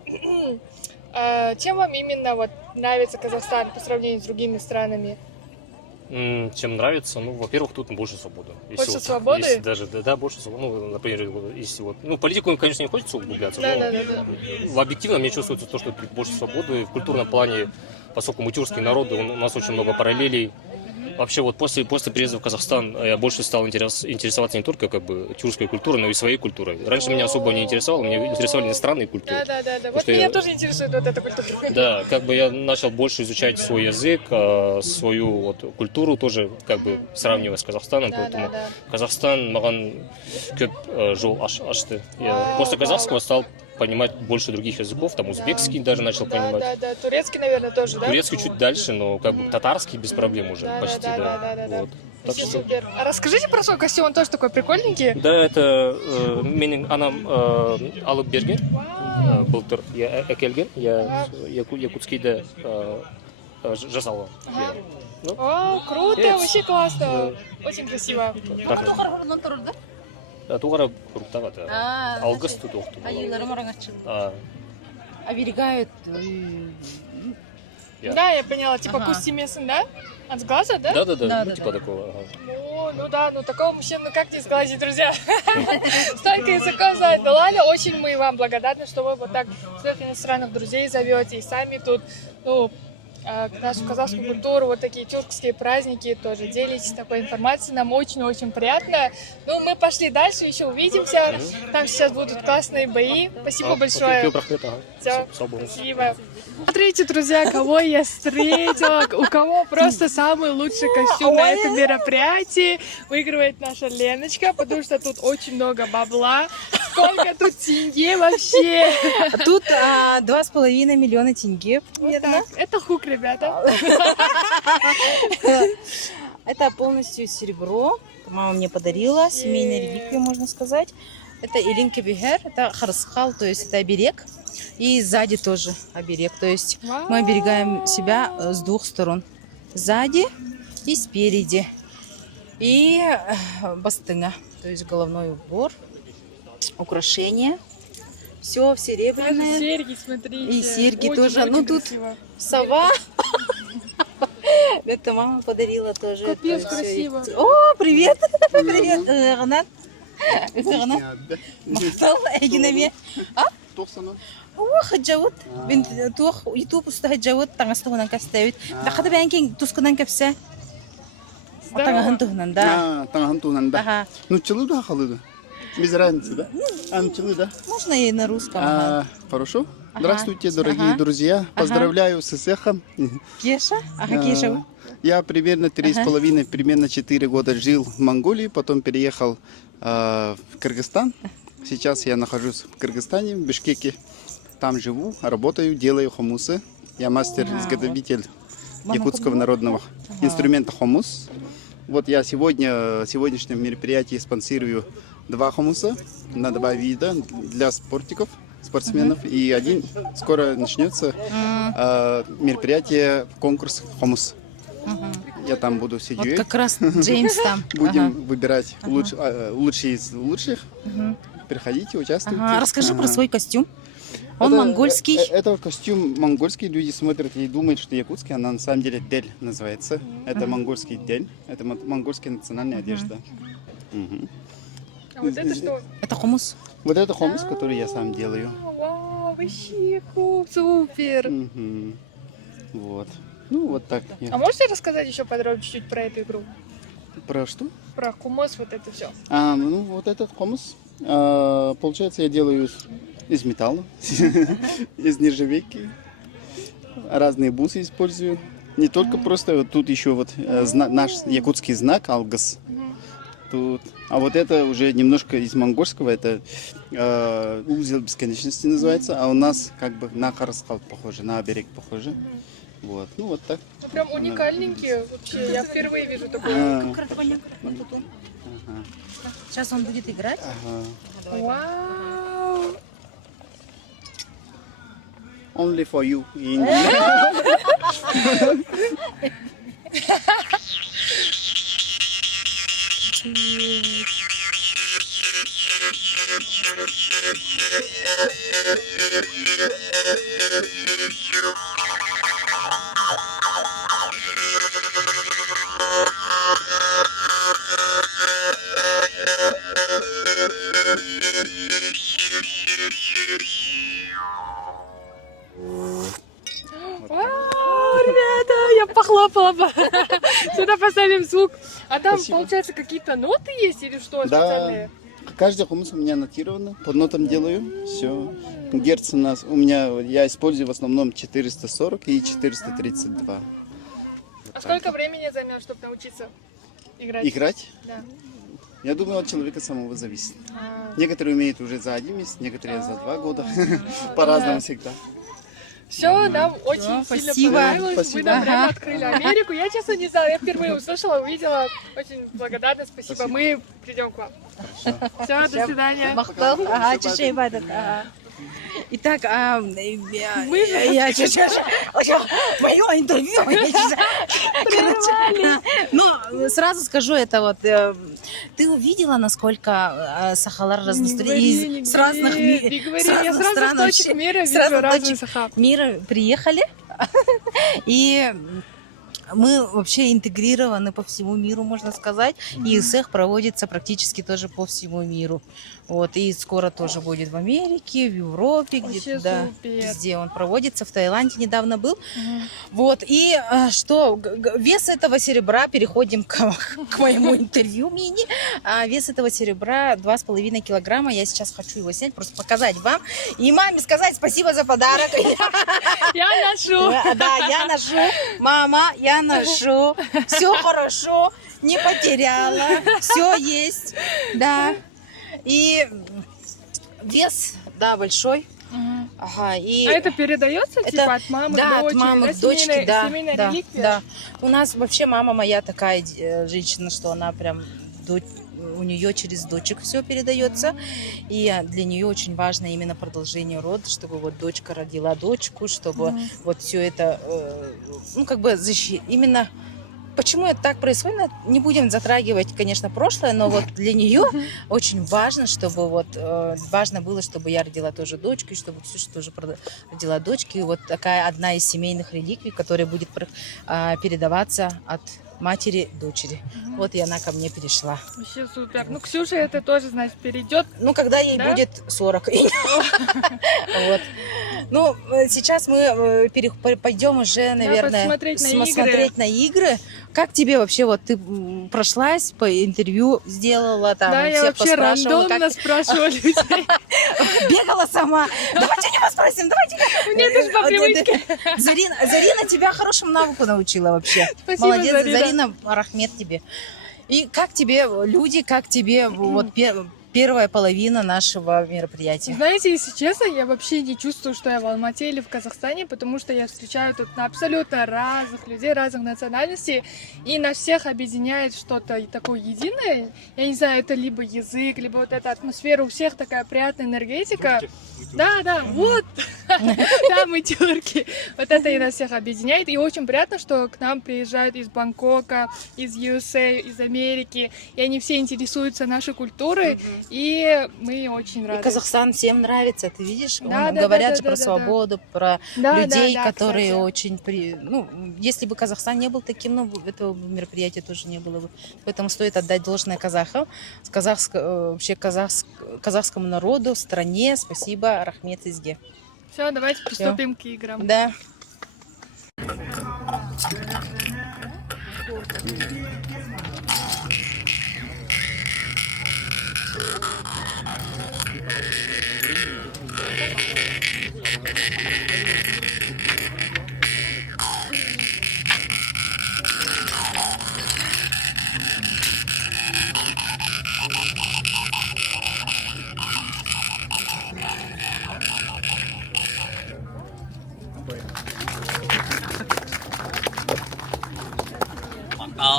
Чем вам именно нравится Казахстан по сравнению с другими странами? Чем нравится? Ну, во-первых, тут больше свободы. Больше свободы? Да, больше свободы. Ну, например, если политику, конечно, не хочется углубляться, да. Объективно мне чувствуется то, что тут больше свободы. В культурном плане, поскольку мы тюркские народы, у нас очень много параллелей. Вообще, после приезда в Казахстан я больше стал интересоваться не только тюркской культурой, но и своей культурой. Раньше меня особо не интересовало, меня интересовали иностранные культуры. Да. Вот меня тоже интересует эта культура. Да, я начал больше изучать свой язык, свою культуру тоже сравнивая с Казахстаном. Поэтому Казахстан маған көп жол ашты. Я после казахского стал понимать больше других языков, там узбекский даже начал понимать. Да, турецкий, наверное, тоже, да? Турецкий чуть дальше, но татарский без проблем уже почти, да. Вот. Так что... Супер. А расскажите про свой костюм, он тоже такой прикольненький. Да, это менің анам алып берген, былтыр әкелген, я якутскийді жасалған. О, круто, вообще классно, очень красиво. Туғара құруқтаға да. Алғыз тут оқты. Айыларым ораңатшы. Оберегают. Да, я поняла. Типа кусти месын, да? От сглаза, да? Да, типа такого. Ну такого мужчину как не сглазить, друзья. Столько языков знает. Ну ладно, очень мы вам благодарны, что вы вот так своих иностранных друзей зовете и сами тут, нашу казахскую культуру, вот такие тюркские праздники, тоже делитесь такой информацией, нам очень-очень приятно. Ну, мы пошли дальше, еще увидимся, там сейчас будут классные бои. Спасибо большое. Всё, спасибо. Смотрите, друзья, кого я встретила, у кого просто самый лучший костюм на этом мероприятии. Выигрывает наша Леночка, потому что тут очень много бабла. Сколько тут тенге вообще? Тут 2,5 миллиона тенге. Вот так. Это хук, ребята. Это полностью серебро. Мама мне подарила, семейная реликвия, можно сказать. Это Илинки Бихер, это харсхал, то есть это оберег. И сзади тоже оберег, то есть мы оберегаем себя с двух сторон. Сзади и спереди. И бастыня, то есть головной убор, украшения. Все серебряное. Серьги, смотрите. И серьги очень, тоже. очень Ну тут красиво. сова. Это мама подарила тоже. Капец, Это всё. красиво. О, привет! Привет, Ранат. Мақтал, әйгінеме. Хаджауд. Мен тух ютуб уста хаджауд таңастығынан кәстәуіт. Дақады бән кен тускынан кәпсә. Таңаһын туһынан да. Таңаһын туһынан да. Ага. Ну, чылы да халыды. Без разницы, да? Чылы, да? Можно и на русском. Ага. Хорошо. Здравствуйте, дорогие друзья. Поздравляю с Исехом. Кеша? Ага, Кеша. Я примерно 3,5, примерно 4 года жил в Монголии, потом переехал в Кыргызстан. Сейчас я нахожусь в Кыргызстане, в Бишкеке. Там живу, работаю, делаю хомусы. Я мастер-изготовитель якутского народного инструмента хомус. Вот я в сегодняшнем мероприятии спонсирую 2 хомуса на 2 вида для спортсменов. И один скоро начнется мероприятие, конкурс хомус. Я там буду сидеть. Вот как раз Джеймс там. Будем выбирать лучшие из лучших. Приходите, участвуйте. Расскажи про свой костюм. Он монгольский. Это костюм монгольский. Люди смотрят и думают, что якутский. Она на самом деле дель называется. Это монгольский дель. Это монгольская национальная одежда. А вот это что? Это хумус. Вот это хомус, который я сам делаю. Вау, вообще супер. Вот. Ну, вот так. А можете рассказать еще подробнее чуть-чуть про эту игру? Про что? Про хумус, вот это все. Ну, вот этот хомус, получается, я делаю из металла, из нержавейки. Разные бусы использую. Не только просто, вот тут еще вот наш якутский знак Алгас. Тут. А вот это уже немножко из монгольского, это узел бесконечности называется, а у нас как бы на харасхал похоже, на оберег похоже. Вот, ну вот так. Ну, прям уникальненькие вообще, я впервые вижу такое. Сейчас он будет играть. Вау! Only for you. Ребята, я похлопала бы. Сюда поставим звук. А там, получается, какие-то ноты есть или что специальные? Каждый хумус у меня нотировано, под нотам делаю, все. Герц у меня, я использую в основном 440 и 432. А сколько времени займет, чтобы научиться играть? Играть? Да. Я думаю, от человека самого зависит. Некоторые умеют уже за 1 месяц, некоторые за 2 года. По-разному всегда. Все, нам очень сильно понравилось. Вы нам прямо открыли Америку. Я, честно, не знала, я впервые услышала, увидела. Очень благодарна, спасибо. Мы придем к вам. Все, до свидания. Мақтал. Ага, чешей бадат. Итак, мое интервью. Ну, сразу скажу это вот. Ты увидела, насколько сахалар разносторонний с разных стран мира, вижу разные саха. Мира приехали. И Мы вообще интегрированы по всему миру, можно сказать. И ИСЭХ проводится практически тоже по всему миру. Вот, и скоро тоже будет в Америке, в Европе, где-то, да, везде он проводится. В Таиланде недавно был. Вот, и что, вес этого серебра, переходим к моему интервью мини. Вес этого серебра 2,5 килограмма. Я сейчас хочу его снять, просто показать вам. И маме сказать спасибо за подарок. Я ношу. Да, я ношу. Мама, я ношу. Все хорошо, не потеряла. Все есть. Да. И вес, да, большой. Ага, и А это передается типа от мамы да, к дочери? от мамы Да, к дочке, да, семейная да, реликвия? да. У нас вообще мама моя такая женщина, что она прям у нее через дочек все передается, и для нее очень важно именно продолжение рода, чтобы вот дочка родила дочку, чтобы вот все это, ну как бы именно. Почему это так происходит? Не будем затрагивать, конечно, прошлое, но вот для нее очень важно, чтобы вот важно было, чтобы я родила тоже дочку, и чтобы Ксюша тоже родила дочку. И вот такая одна из семейных реликвий, которая будет передаваться от матери дочери. Вот и она ко мне перешла. Вообще супер. Ну, Ксюша это тоже, значит, перейдет. Ну, когда ей будет 40. Вот. Ну, сейчас мы пойдем уже, наверное, смотреть на игры. Как тебе вообще, вот ты прошлась, по интервью сделала, там, да, я вообще рандомно спрашивала людей. Бегала сама. Давайте не вас спросим, давайте. Мне тоже по привычке. Зарина тебя хорошему навыку научила вообще. Спасибо, молодец, Зарина. Рахмет тебе. И как тебе люди, как тебе вот первая половина нашего мероприятия? Знаете, если честно, я вообще не чувствую, что я в Алмате или в Казахстане, потому что я встречаю тут абсолютно разных людей, разных национальностей, и нас всех объединяет что-то такое единое. Я не знаю, это либо язык, либо вот эта атмосфера, у всех такая приятная энергетика. Да, вот. Да, мы тёрки. Вот это и нас всех объединяет. И очень приятно, что к нам приезжают из Бангкока, из USA, из Америки, и они все интересуются нашей культурой. И мы очень рады. И Казахстан всем нравится, ты видишь? Да, говорят да, же да, про да, свободу, про людей, да, которые кстати. очень... Ну, если бы Казахстан не был таким, ну, этого мероприятия тоже не было бы. Поэтому стоит отдать должное казахам, вообще казахскому народу, стране. Спасибо, Рахмет Изге. Все, давайте приступим к играм. Да.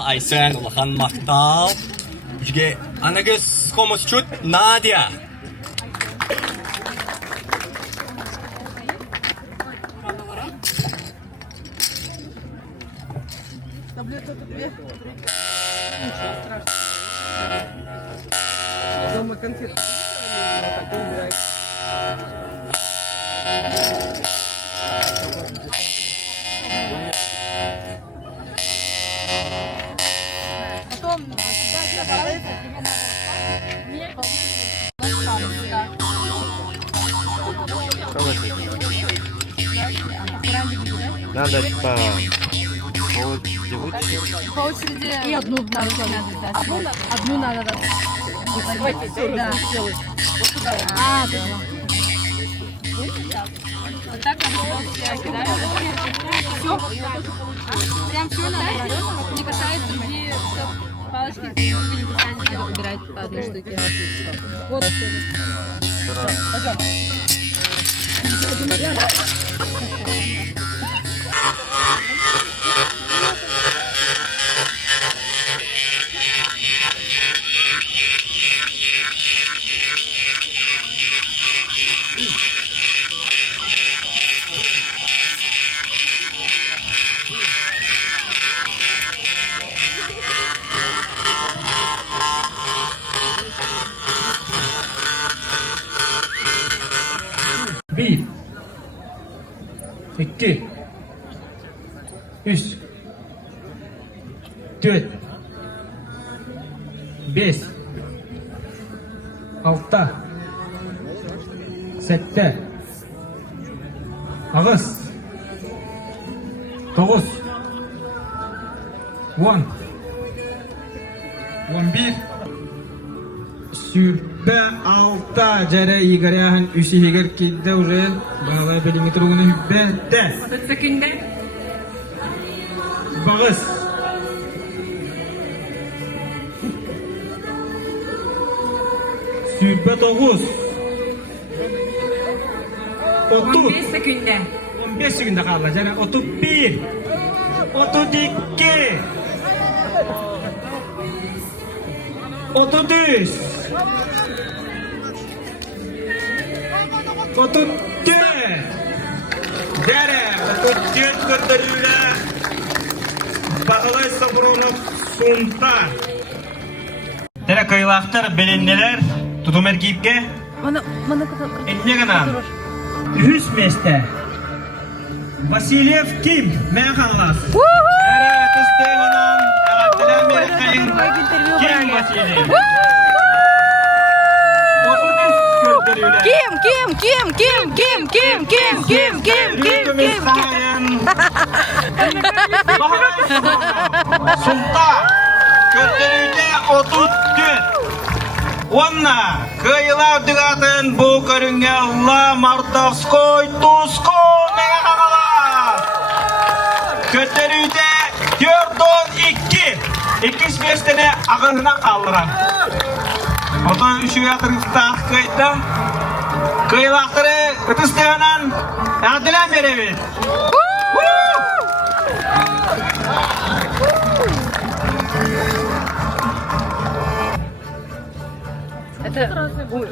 Айсен улахан мақтал. Жге анагыз комос чут Надя. Дома конфеты. Надо типа По очереди. И одну надо дать. Одну надо дать. Да. А, да. Вот так я кидаю. Все. Прям все надо. Не касается другие палочки. Не касается выбирать по одной штуке. Вот. Пойдем. Bir, iki, üç, 4, 5, 6, 7, Ağız, 9, 10, 11, Sübbe 6, Jere Igoryahan, Üsi Higer Kidde Uren, Bağla Belingi Turgunu Hübbe de. Bağız. Sübbe 9. 15 sekünde. 15 sekünde kaldı. Yani 31. 32. 33. 34. Dere 34 götürüyle Bağlay Sabronov Suntar. Dere kıyılaktır bilinneler tutum erkekke. Mana Enne gana. Hüsmeste. Vasilyev kim? Men kanlas. Dere testeğinan. Ağabeyler merekayın. Kim Vasilyev? Sultan Kötülüğüne 34. Onunla kıyılav dıgatın bu körünge Allah Martovskoy Tusko neye kanalar. Kötülüğüne 4-12. 2-5 tane ağırına kaldıran. Odan üçü yatırıkta kıyıdan kıyılakları ötüsteğenen adilen verebilir.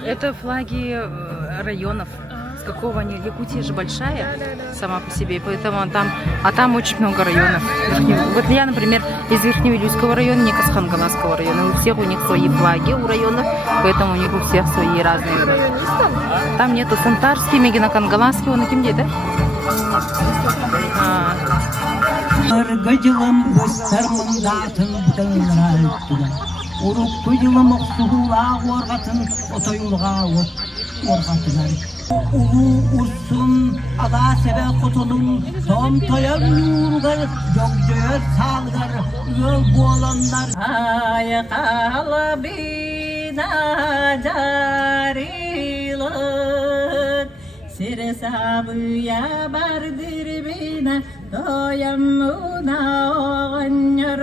Это флаги районов. С какого они? Якутия же большая сама по себе, поэтому там очень много районов. Вот я, например, из Верхневилюйского района, не Касхангаласского района. У всех у них свои флаги у районов, поэтому у них у всех свои разные флаги. Там нету Сантарский, Мегинакангаласский, он кем да? Uruk kuyulam oqsuğula orgatın otoyulga orgatılar. Ulu ursun ada sebe kotolun tom toyar yurgar jogjoyor salgar yol bolanlar. Ay kalbina carilik sir sabıya bardır bina doyamuna oğanyar.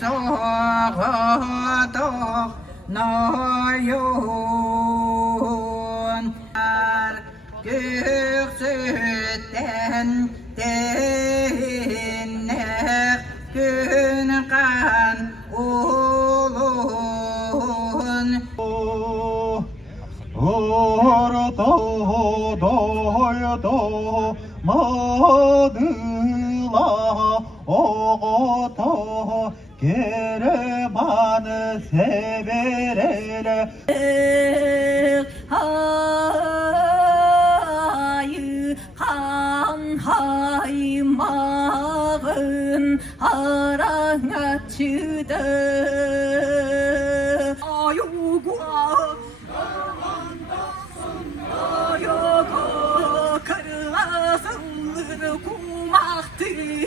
Soğutuk noyun göksütten tennek gün kan ulun Orada doydu madıla oğutu keremanı severele. Hayı kan haymağın harang açıdı. Ayugu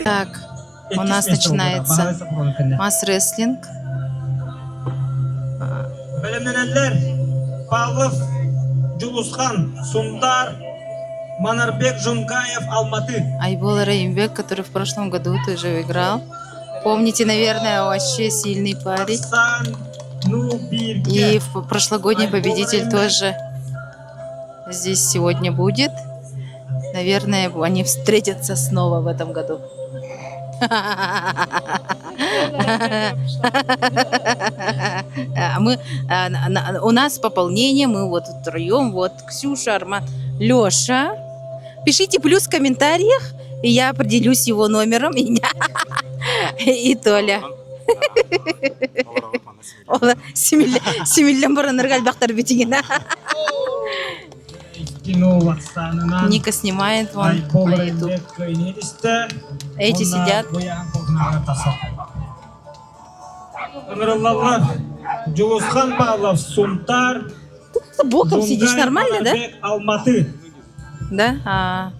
Так, у нас начинается масс-рестлинг. Bölümlenenler Pavlov, Julusхан, Сунтар, Манарбек, Жункаев, Алматы. Айбол Раимбек, который в прошлом году тоже играл. Помните, наверное, вообще сильный парень. И прошлогодний победитель тоже здесь сегодня будет. Наверное, они встретятся снова в этом году. У нас пополнение, мы вот втроем, вот Ксюша, Арман, Леша. Пишите плюс в комментариях, и я определюсь его номером. И Толя. Семилен бараныргаль бактар битигина. Ника снимает вон на YouTube. Эти сидят. ағатасы. Ыңырылалар, Жұлысхан Бағлов, Сумтар, Ты боком сидишь нормально, да? Алматы. Да?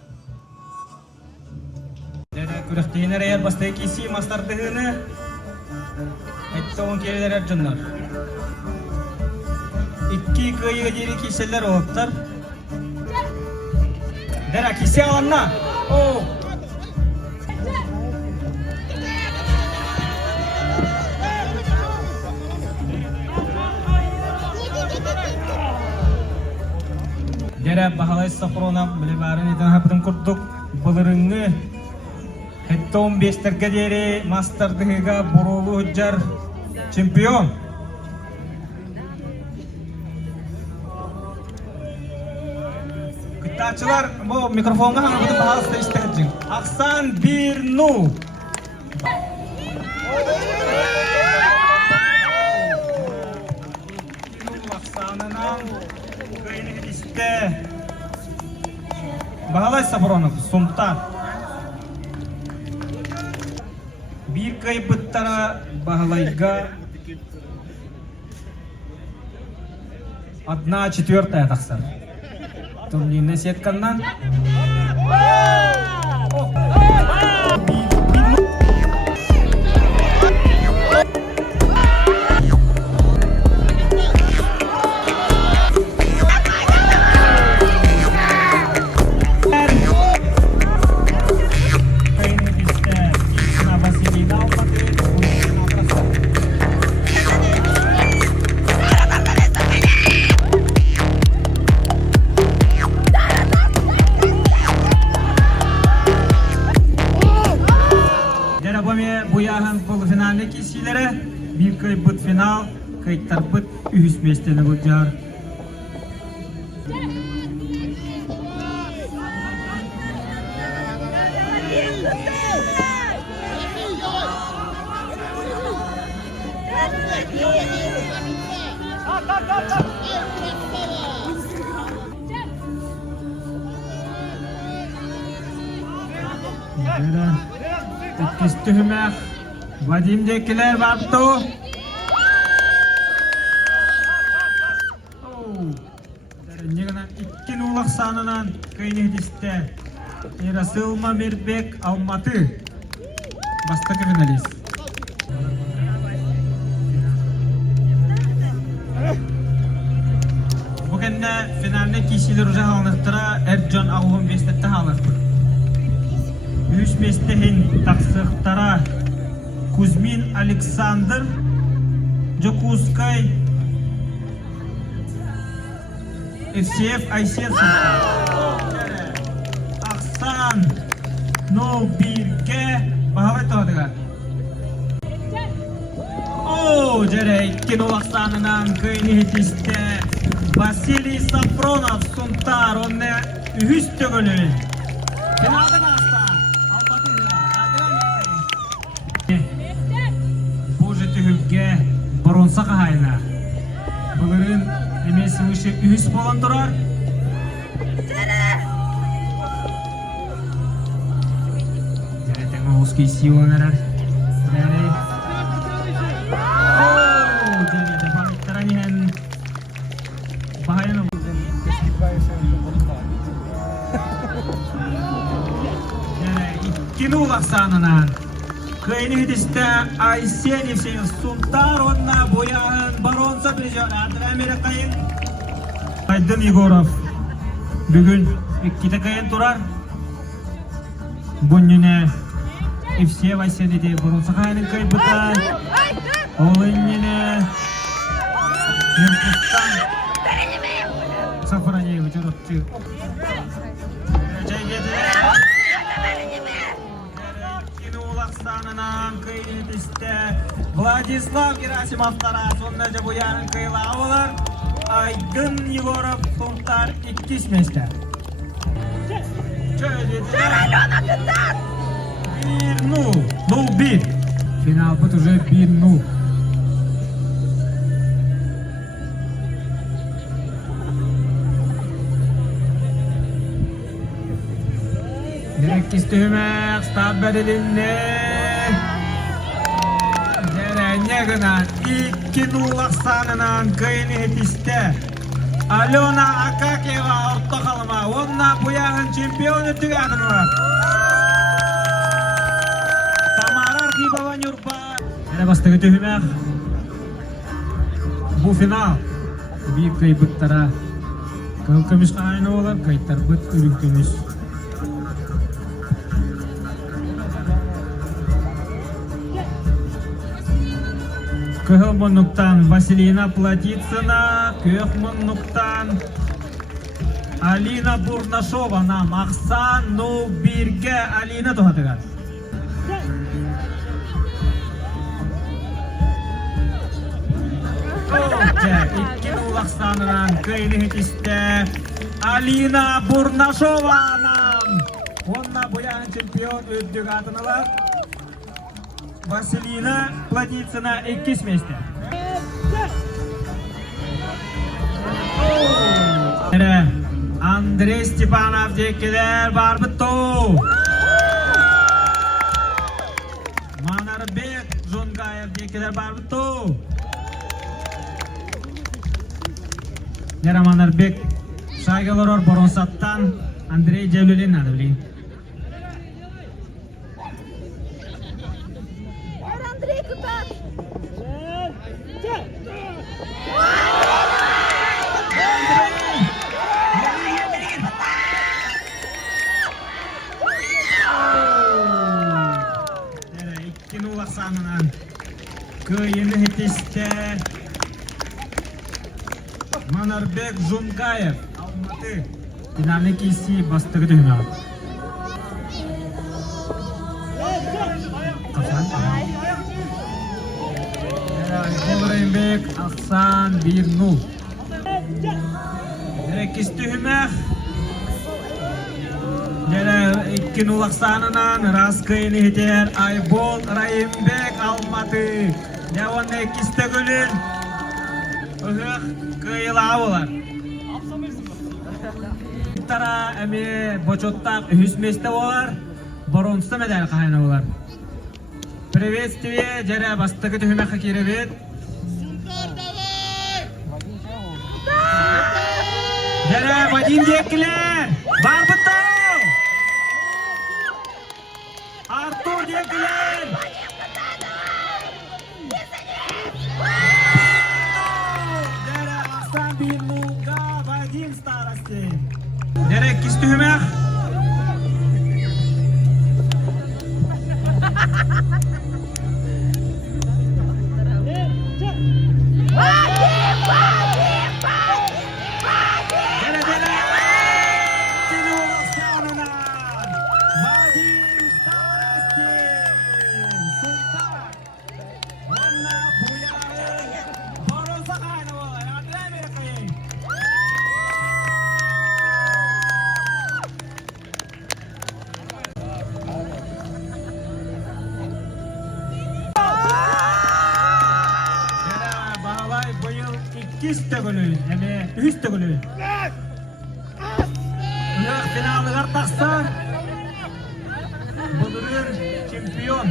Күріқтейінер әйер бастай кейсі мастардығыны әйтті оң келелер әрджынлар. Икки күйігі дейірі кейселер олыптар. Дәрі кейсе аланна. Дәрі бағалай сақырона білі барын етін хапыдың күрттік бұлырыңы Хетті 15-терге дері мастардығыға бұрулы үджар чемпион. Күттачылар, бұл микрофонға ғанбыды бағалысты істәджін. Ақсан Бирну. Ақсанынан көйіні істі. Бағалай Сапронов, Сумтар. Bir kayıptara bağlayga 1/4 taksan. Turnirin setkаннан bir kayıpıt final, kayıttarpıt ühüs besteni bulcar. Tühümek Vadim'dekiler baktı. Негана 2 нуллық санынан кайнедісті Ерасыл Мамирбек Алматы бастығы финалист. Бүгінді финаліне кешелер ұжа қалынықтыра Әрджон Ағуын бестетті қалықтыр. 3 местехін тақсықтара Кузьмин Александр, Джокускай, FCF Айсен Ақсан Нобирге бағалай тоғадыға. Жарай, 2-0 Ақсанынан көйіне етісті Василий Сапронов, Сумтар, онны үхіс төгілі. Финалдың Ақсан, Түйілге бұрынса қағайына. Бұлырын емесі үші үйіс болан тұрар. Жәретің оғыз кейсі оланарар. Жәреті бағыттаран ен бағайын олғын. Жәре 2-0 Ақсанынан. Кайны хедисте Айсен Евсеев Сумтар онна бояғын баронса призер Андрамері қайын. Айдын Егоров бүгін кеті қайын тұрар. Бұнніне Евсеев Айсен еді баронса қайының қай бұтай. Олынніне Еркістан Сафаранееві жүріпті. Жай кеді. Ақсанынан күйін түсті Владислав Герасимовтара сонда жа бұяғын күйіла олар Айдын Егоров Сумтар 2 месте. 1-0 Финал будет уже 1-0. Direkt istihümek start belirinde Негынан 2 нулақ санынан кайын етісті. Алена Акакева орта қалыма. Онна бұяғын чемпионы түгәдіңлар. Тамара Архипова Нюрба. Әне бастығы түйімәқ. Бұл финал. Бейіп кай бұттара. Көл көміс айны олар, кайттар бұт үрін көміс. Көхіл мұннықтан Василина Платицына, көх мұннықтан Алина Бурнашова нам Ақсан Нубирге Алина тұхатыға. Иккен Улақстанынан көйді хетісті Алина Бурнашова нам. Онна бұян чемпион өттіг атынылар. Василина Платицына 2 месте. Андрей Степанов декелер бар бұтту. Манарбек Жонгаев декелер бар бұтту. Нера Манарбек шайгелорор Боронсаттан Андрей Джевлелин надывли. Кöyünü hitiste Manarbek Жунгаев Алматы finalni kisi bastığı düğme. Bolrembek Aksan 1-0. Rekis düğme. Nere 2-0 Aksan'ından Raskayını hiter Aybol Raimbek Алматы. Yavan ekiste gülün. Ihık kıyılağı olar. Tara emi boçottak ühüsmeste olar. Boronsa medal kahayna olar. Приветствие, жара бастығы түйме хакиребет. Жара Вадим Декілер, бар бұттау! Артур Декілер! Жара Ақсан Бирнуға, Вадим Старости. Жара кис түймек. İstegülü, yani üstegülü. Uyak finalı kartaksa, bulurur çempiyon.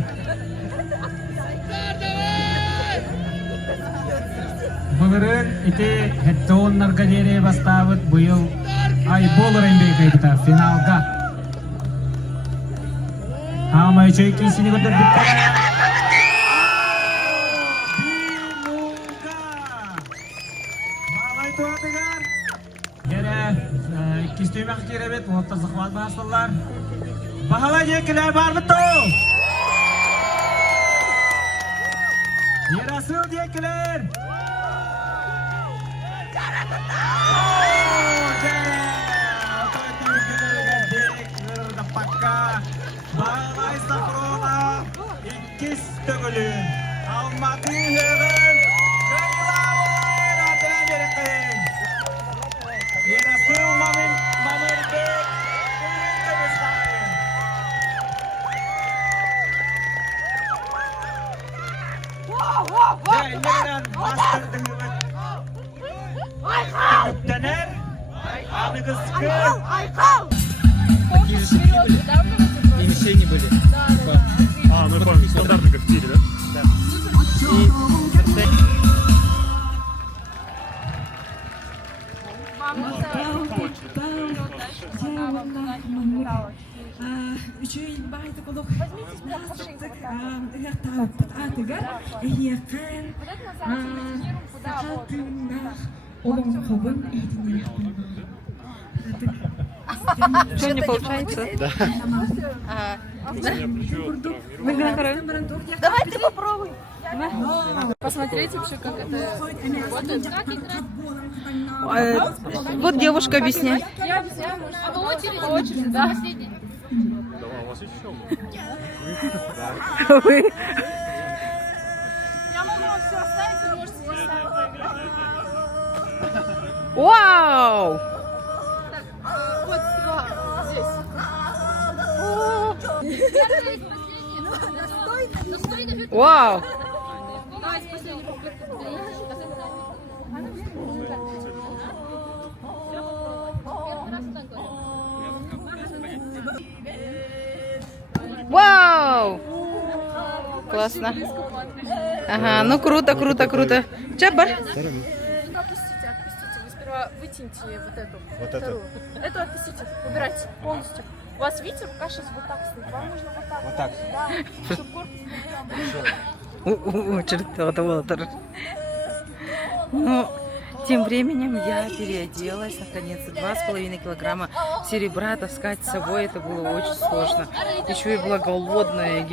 Bulurur iti hette onlarga jere bastavut bu yıl ay bolur embek kayıpta finalga. Ama içe ikisini götür bitti. İsteymek kirebet, muhtar zahvat bastılar. Bahala yekiler var mı to? Yerasıl yekiler. Bahala istakrona, ikis tögülü. Almaty hemen. Yerasıl mamin. Yeniden master dengan Döner Abi kızgın Такие же шутки были? И мишени были? А, ну я помню, стандартно как в тире, да? Да. Что не получается? Да. Давай ты попробуй. Посмотрите вообще, как это работает. Вот девушка объясняет. Я объясняю, может, по очереди, да? Я могу вам все оставить, вы можете здесь сами поиграть. Вау! Вот здесь. Вау! Давайте последний попытку. Вау! Классно. Ага, ну круто, круто, круто. Джабар. Отпустите. Вы сперва вытяните вот эту. Вот эту? Эту отпустите. Убирайте полностью. У вас, видите, пока сейчас вот так стоит. Вам нужно вот так. Вот так? Да. Чтобы корпус Ну, тем временем я переоделась, наконец, 2,5 килограмма серебра таскать с собой, это было очень сложно. Еще и была голодная,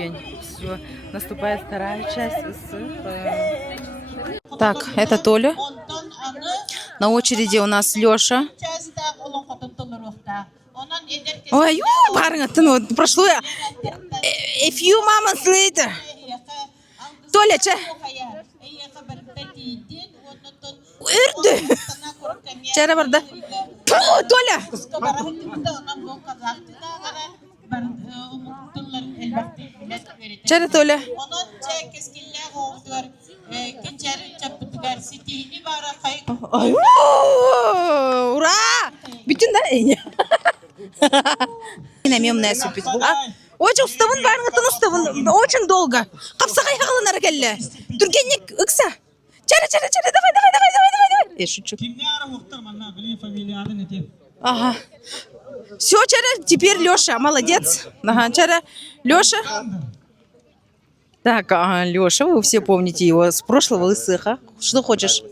все, наступает вторая часть. Так, это Толя. На очереди у нас Леша. Ой, прошло я. A few moments later. Толя, Үрді. Чәрі барды. Толя! Чәрі Толя. Ура! Bütün de iyi. Мемная супит. Очень уставын барыңытын уставын. Очень долго. Қапсаға яғылынар кәлі. Түргеннек үкса. Чәрі, давай. Шучу. Ага. Все, Чара, теперь Леша, молодец. Ага, Чара, Леша. Так, ага, Леша, вы все помните его с прошлого лысыха. Что хочешь?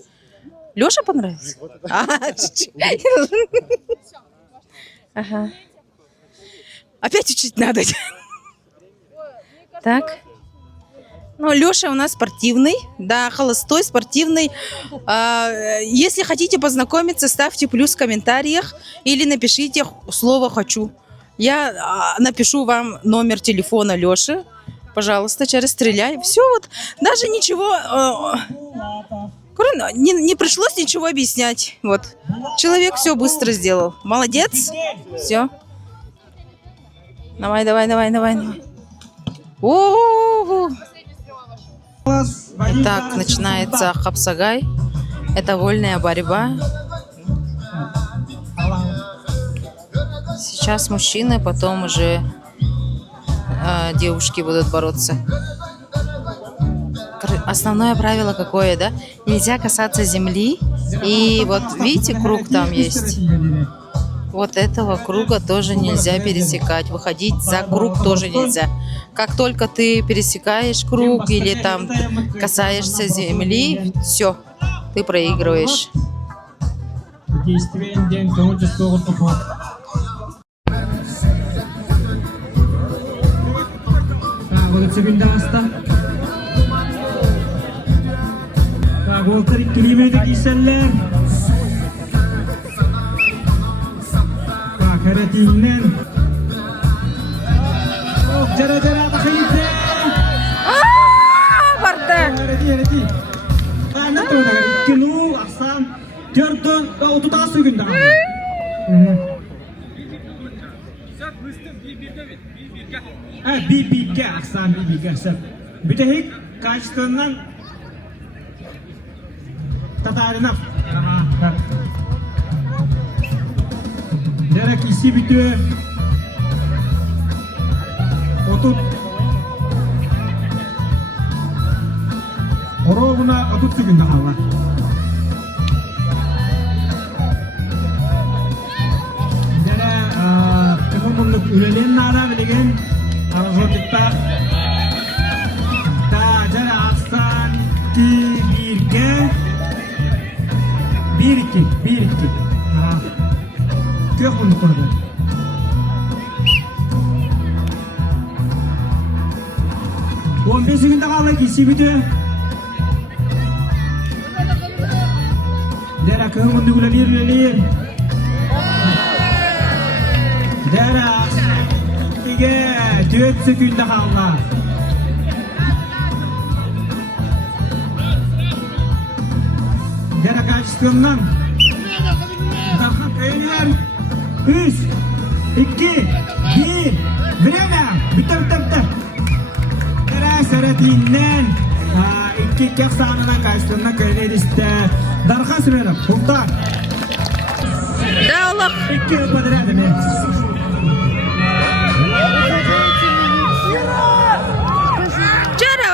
Леша понравился? Ага. Опять учить надо. Так. Ну, Леша у нас спортивный, да, холостой, спортивный. Если хотите познакомиться, ставьте плюс в комментариях или напишите слово «хочу». Я напишу вам номер телефона Леши. Пожалуйста, через стреляй. Все вот, даже ничего, не пришлось ничего объяснять. Вот, человек все быстро сделал. Молодец. Все. Давай. О-о-о. Итак, начинается хапсагай. Это вольная борьба. Сейчас мужчины, потом уже девушки будут бороться. Основное правило какое, да? Нельзя касаться земли. И вот видите, круг там есть. Вот этого круга тоже нельзя пересекать. Выходить за круг тоже нельзя. Как только ты пересекаешь круг или там касаешься земли, все, ты проигрываешь. Jara-jara takhayipnya. Bardak. Ana tuh dari kilo asam. Jordan, kau tuh tahu sih gak? Bibiga asam bibiga asam. Bitahik kaçtığından tatarına. Derek isi bitiyor. Отут оровна отут сүгүндө калган. Жана кызмындык үлелен нара билеген арзотикта bir iki. Kök munduk kurdu. On beşiginde kaldı kişi bitiyor. Dera kök munduk ulanir. Dera 4 sekünde kaldı. Dera kaçtığından. Daha köyler. 3, 2, 1. Время. Bitti. Dera seretinden. İki kök sanına kaçtığından köyler işte. Darhan sürerek. Kultar. Да, Allah. 2 подряд. Вчера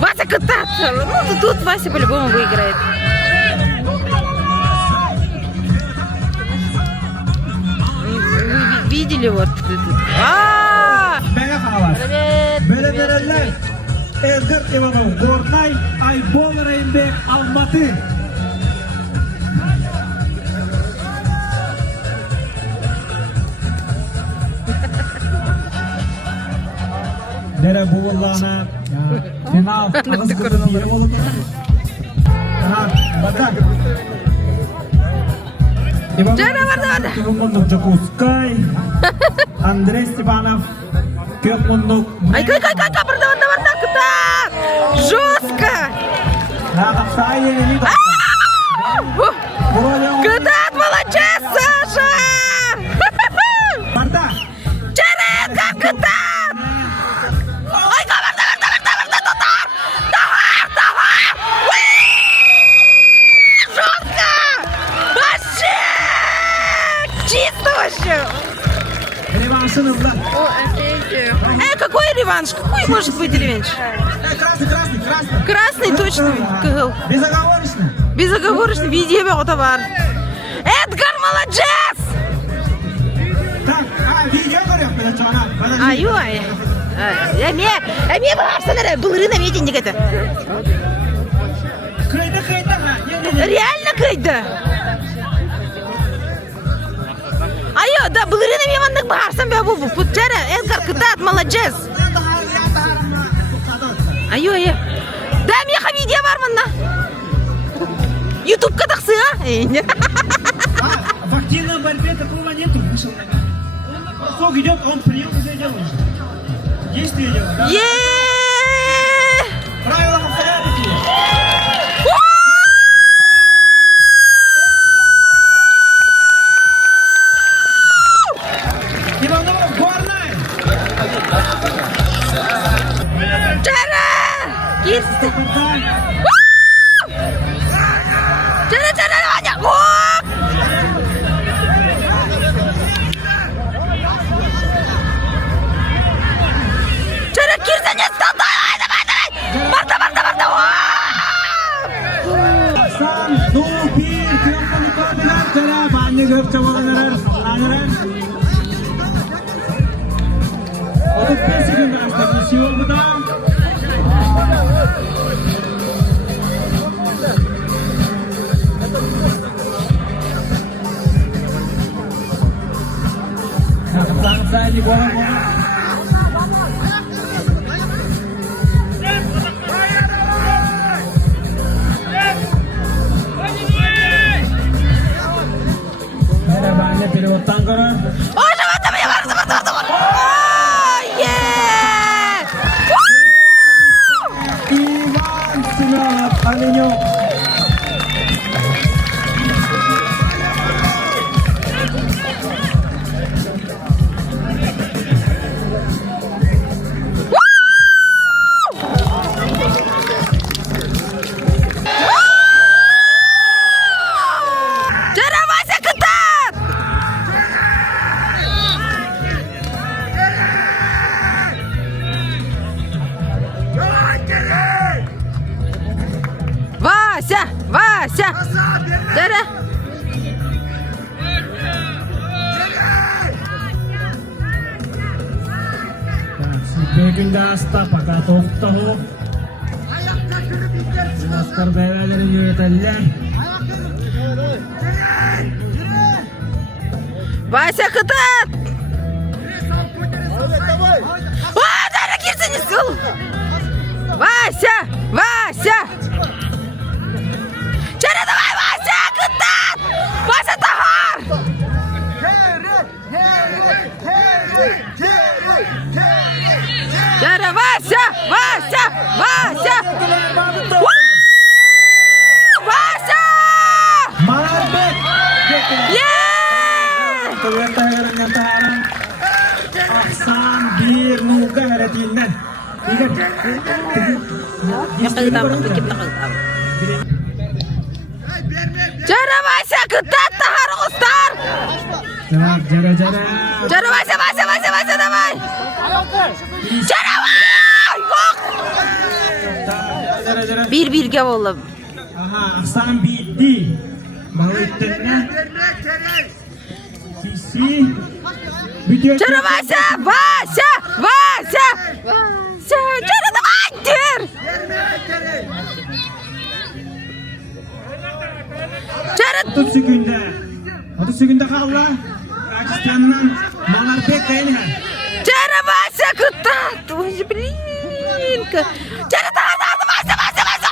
Вася кататься. Ну, тут Вася по-любому выиграет. Вы видели вот? Böyle verenler Ezdir İvanov, Gornay, Aybol Reynbek, Almatı. Dere buğullağına final ağız kırın yeri olup. Batak. Vardı. Munduk Jakutskay, Andrei Stepanov, Kök Munduk. Ай, барда, катать! Жестко! Катать, молодец, Саша! Барда! Черенко, катать! Ай, давай! Жестко! Вообще! Чисто вообще! Реваншınızla. Какой реванш? Какой может быть реванш? Красный. Красный точно. Безоговорочно. Безоговорочно. Видео вот товар. Эдгар, молодец! Так, видео görüyor böyle çana. Ай. Эме барсанар, былырына митинг это. Kıydı. Реально кайда. Айо, да, былырына мемандык барсан бе бу. Путчара, Эдгар катат, молодец. Айо. Да, меха видео бар мында. YouTube кадаксы, а? В активной борьбе такого нету. Сколько идет, он прием уже делает. Действие делает. Правила повторяют. Иванов, Горная! Чара! Чара, Ваня! Чара, Кирса не стал! Давай! Марта! Сан, ну, bir, kıyafını koydular. Çara, bani görçe olanlar. Anıran. 35 sekund arasında geçiyor bu da. Sadece bu Merhaba anne, periyottan kara. Иван Семенов, Оленюк. Вася! Дара! Begünde hasta fakat oktahu. Maskar beylerleri yönetenler. Вася кытат! Дара кирсен исыл! Вася! Вася! Чара давай, Вася, кытат! Вася тахар! Чара, Вася! Вася! Вася! Вася! Manarbek. Aksan bir nuga heretinden. Чара, Вася, кытат тахар устар! Jara. Чара, Вася, Вася, Вася, Вася, давай! Чара, Вася! Bir oğlum. Aha, aksan bitti. Mağlutlarına. Sisi. Video Чара, Вася! Вася! Вася! Вася! Чара, давай, дыр! Чара! 30 sekunda kaldı. Pakistan'dan Manarbek kayını. Чара, Вася, кытат! Ой, блин! Чара, тахар, Вася, Вася, Вася!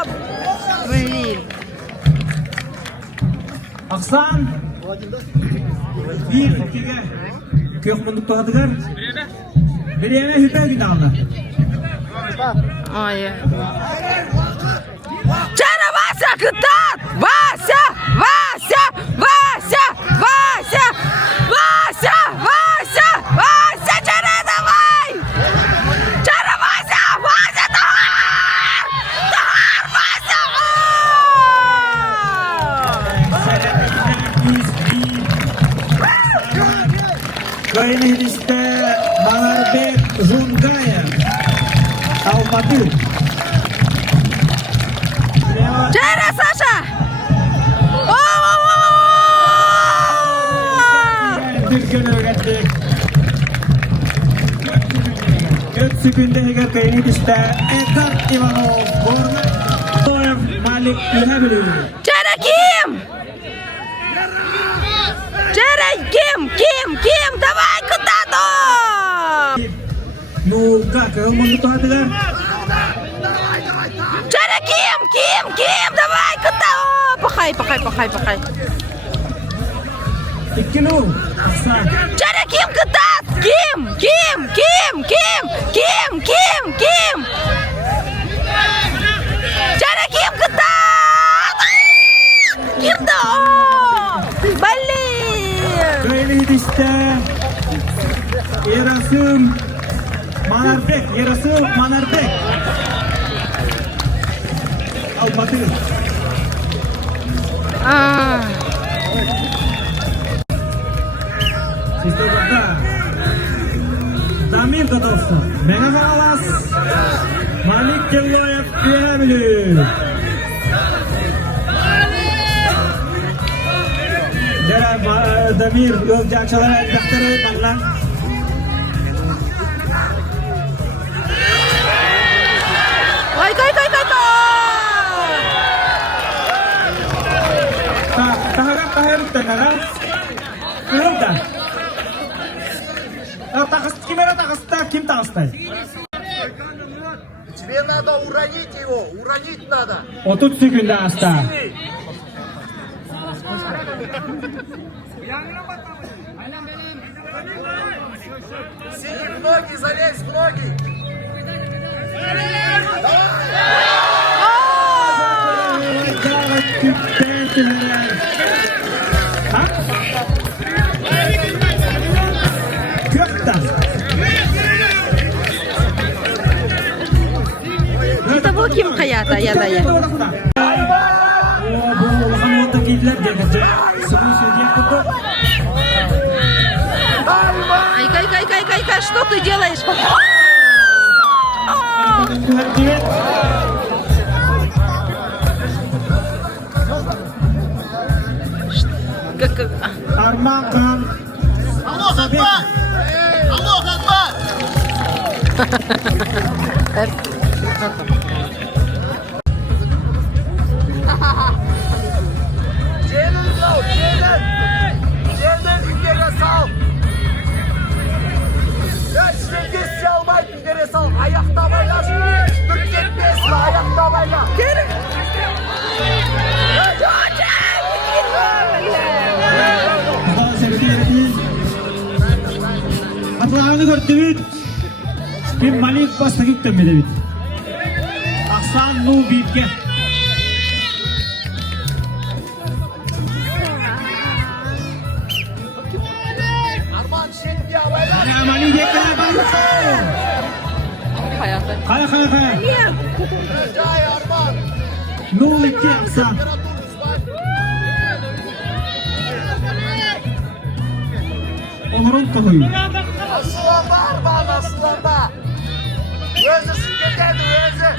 Оп! Блин! Aksan. Bir, ikiga. Kök munduk to'g'adilar. Bireme hüper gitti aldı. Ой. Чара, Вася, кытат! Вася! Вася! Вася! Вася! Вася! Вася! Вася! Чара, давай! Чара, Вася! Вася, тахар! Тахар, Вася! Kayını hidiste Manarbek Zungayev. Almaty. Чара, Саша! Türkçe öğrettik. 4 sekundega kayını hidiste Edgar Ivanov. Borna Malik Ühebli. Чара, Ким! Чара, Ким! Ким! Ким! Давай, кытату! Nuga kök munduk to'g'adilar. Чара, Ким! Ким! Ким! Давай, кытату! Пахай, пахай, пахай, пахай. İkinu. Aksan. Чара, Ким, кытат! Ким! Ким! Ким! Ким! Ким! Ким! Ким! Чара, Ким, кытат! Ким да! Блин! Kayını hidiste Erasım Manarbek. Erasım Manarbek. Almaty. Sizde burada Damir Kotovson, Mehmet Alas, Malik Keloyev Ühebli. Jara Damir yol jakçılara daktarı tanlan. Ой, кай! Tahar tanlan. Kırıldı. Kimera takısta kim takıstay? Тебе надо уронить его, уронить надо. 30 sekunda asta. Сильно в ноги, залезь в ноги. Это был Ким Хаята, я. Ай, кай, что ты делаешь? Armakan. Аллах Акбар! Аллах Акбар! David. Spin Malik bastı gittim mi David? Aksan nu bitke. Ana Malik yakala bastı. Kaya. Nu iki Aksan. Onurun koyu. Asılanda Arman, asılanda. Özü sikirdendi, özü.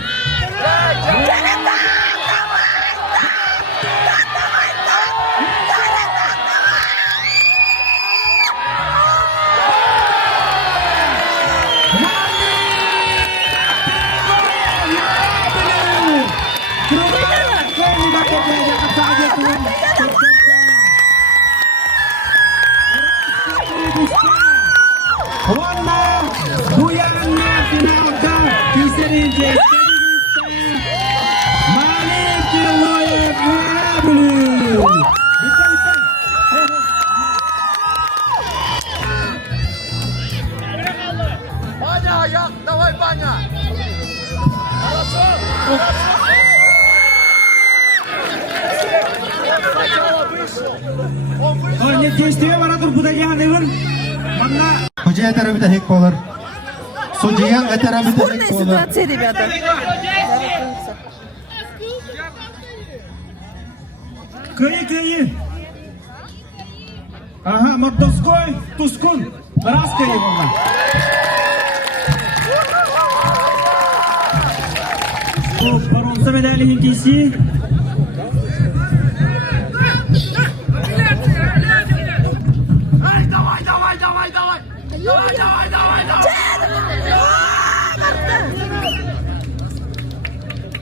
Onlar bu yarınlar finalda kesinlikle Malik Yılmaz Muhabili. Баня, Аяк, давай, Баня. Ornet geçtiğe varadır bu da yanıvın. Bana Hocaya tarafı da hek olur. Судья tarafı da hek olur. Ситуация, ребята. kıyı. Aha, Mordovskoy, Tuskun. Раз kıyı valla. Bu bronza medali hinkisi.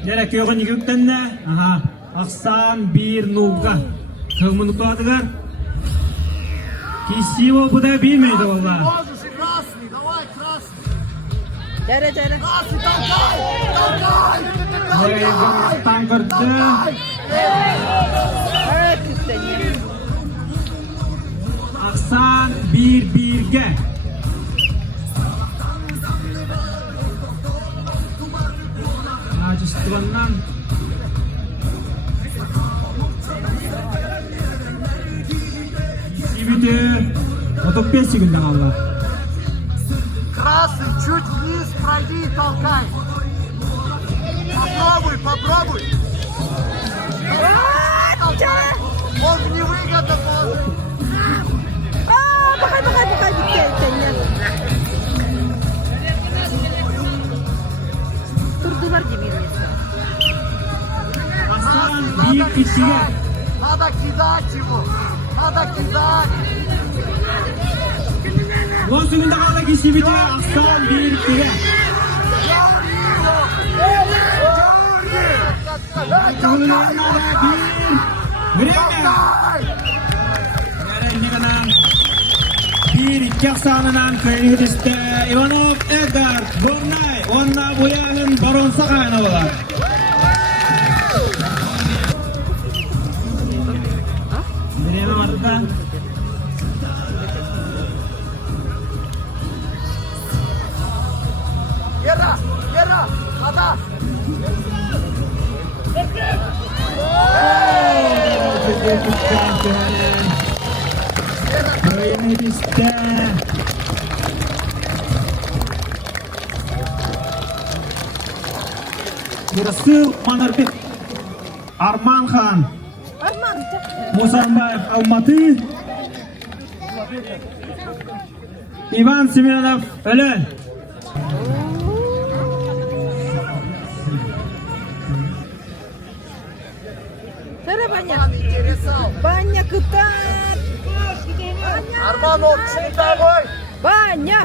Gerek yok ni gökten de. Aha, Aksan bir nuga. Kımını tuadıgar. Kisi o bu da bilmeydi valla. Красный, давай, красный. Дәрі. Красный, толкай. Tankırdı. Aksan birge. Rajistan'dan Сибиде 45 секунд kaldı. Красный, чуть вниз пройди и толкай. Попробуй. Он в невыгодном положении. Bakay Durdular gibi. Aksan bir kişiye. Надо кидать его. Надо кидать. 10 sekunda kaldı ki Sibide Aksan bir kişiye. Bir iki aksanından köyü hüdüste Ivanov Edgar Bornay onna bu yarın baronsa kaynadılar. Время vardı da. Вера, хода. Köyü hüdüste. Burası Manarbek. Arman Khan. Musanbayev Almatı. Ivan Smirnov Ölen. Тара Баня кытат. Арман, отчини домой. Баня.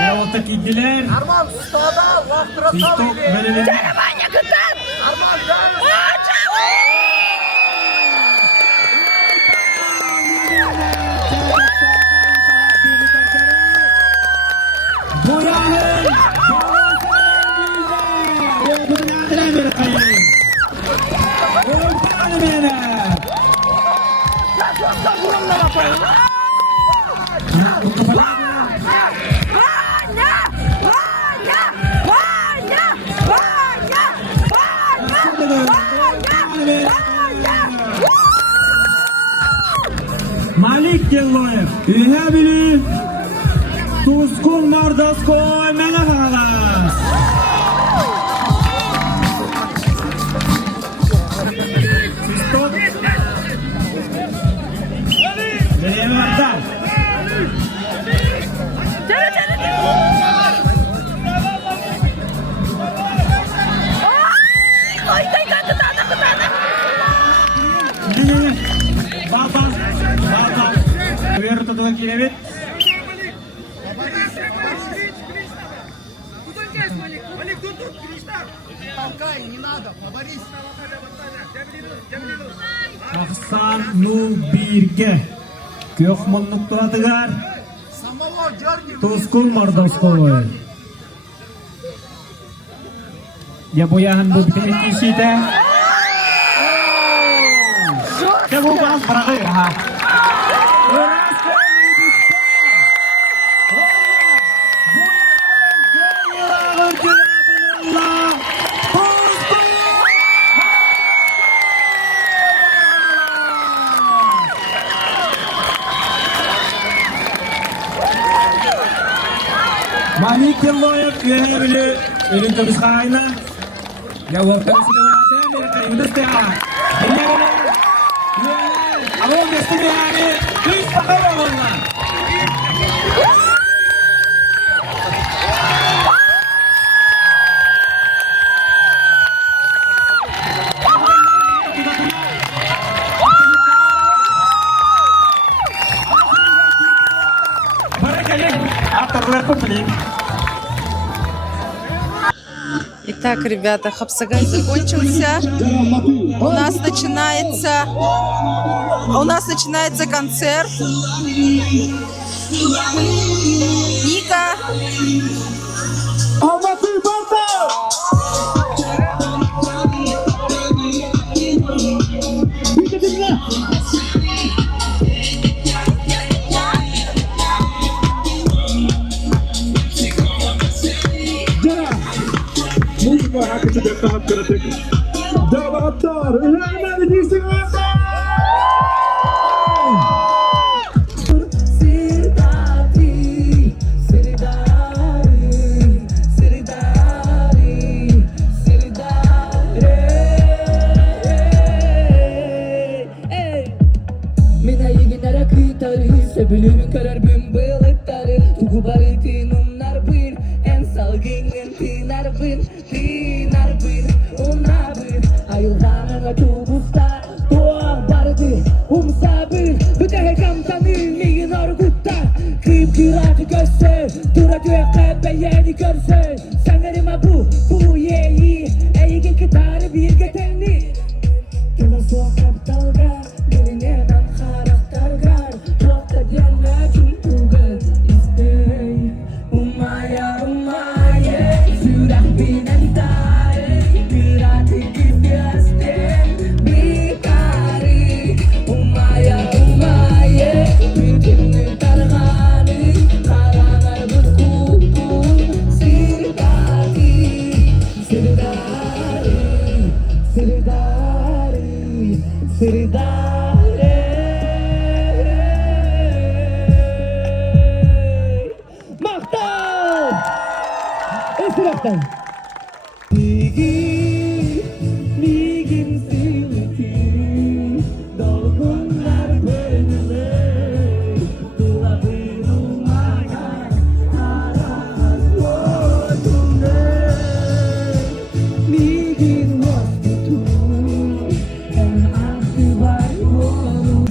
Ya o takipçiler. Арман, стада, лахтыра TikTok bölümünde. Баня кытат. Арман, дальше. Bu yarın. Bu nadiren bir kayın. Bu tanımıyla. Келлоев. Үйе білі Тускун Мордовской Менахалас. Свисток. Время отдал. Балбан. Вверх туда килевит. Ақсан Нубирге. Көк мұнлық тұратығар. Тускун Мордовской. Я бояғын бұл бітін кешейді. Я бұл бас бірағы. Мамик Келлоев үйәбілі өлін көбіз қағайна. Я уақытын сілі ойнатын бері қаримды стеға. Алон бесті бәрі күш бақыр оғылна. Итак, ребята, Хапсагай закончился. У нас начинается концерт. Ника. Hak için de kanat karatek. Devam atlar. Hemen gitsin. Sebelum karar bümbeletleri Tugu baritin onlar bir En salginen tinar bir Onlar bir Ayıldanına tubusta Doğa bardı Umsa bir Bütehe kamtanın Miyin orgutta Kıyıp kıratı göster Dura göğe beyeni görse Sanırıma bu yeği Eygin kıtarı bir getenli Kena sokak dalga Gelinen karakter gar Gelme tuntugan istay Umaya Surah binantare Birati gibiaste Bikari Umaya Bikin targani Karangar berkuku Sirdari Maktal! Esiraptan! Migin silti Dolgunlar benimle Dolabı rumaya Aramaz bodumle Migin hospitu En aklı var oğlum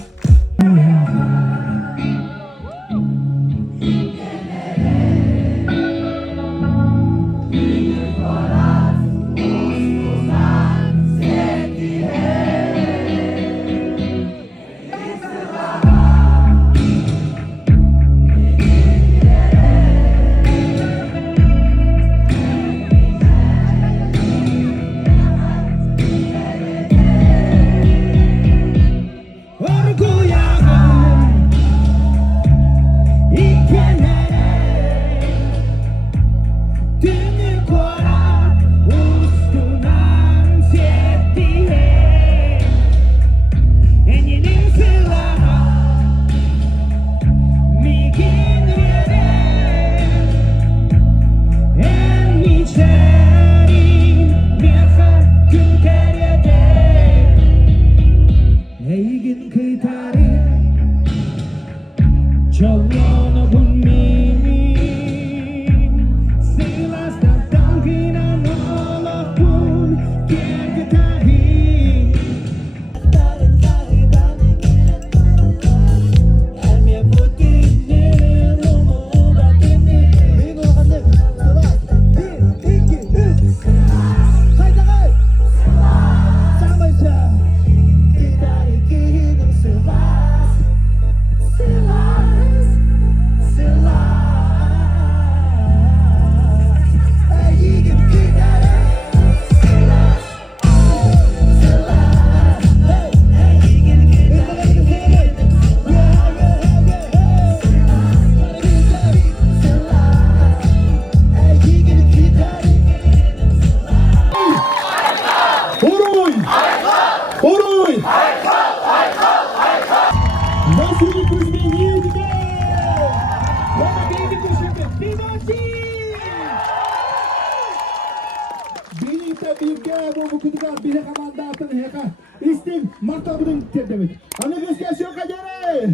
Birlikte birge bu kutular bile kamandatın heka. İstim martabının tedbir. Anne göz yok acele.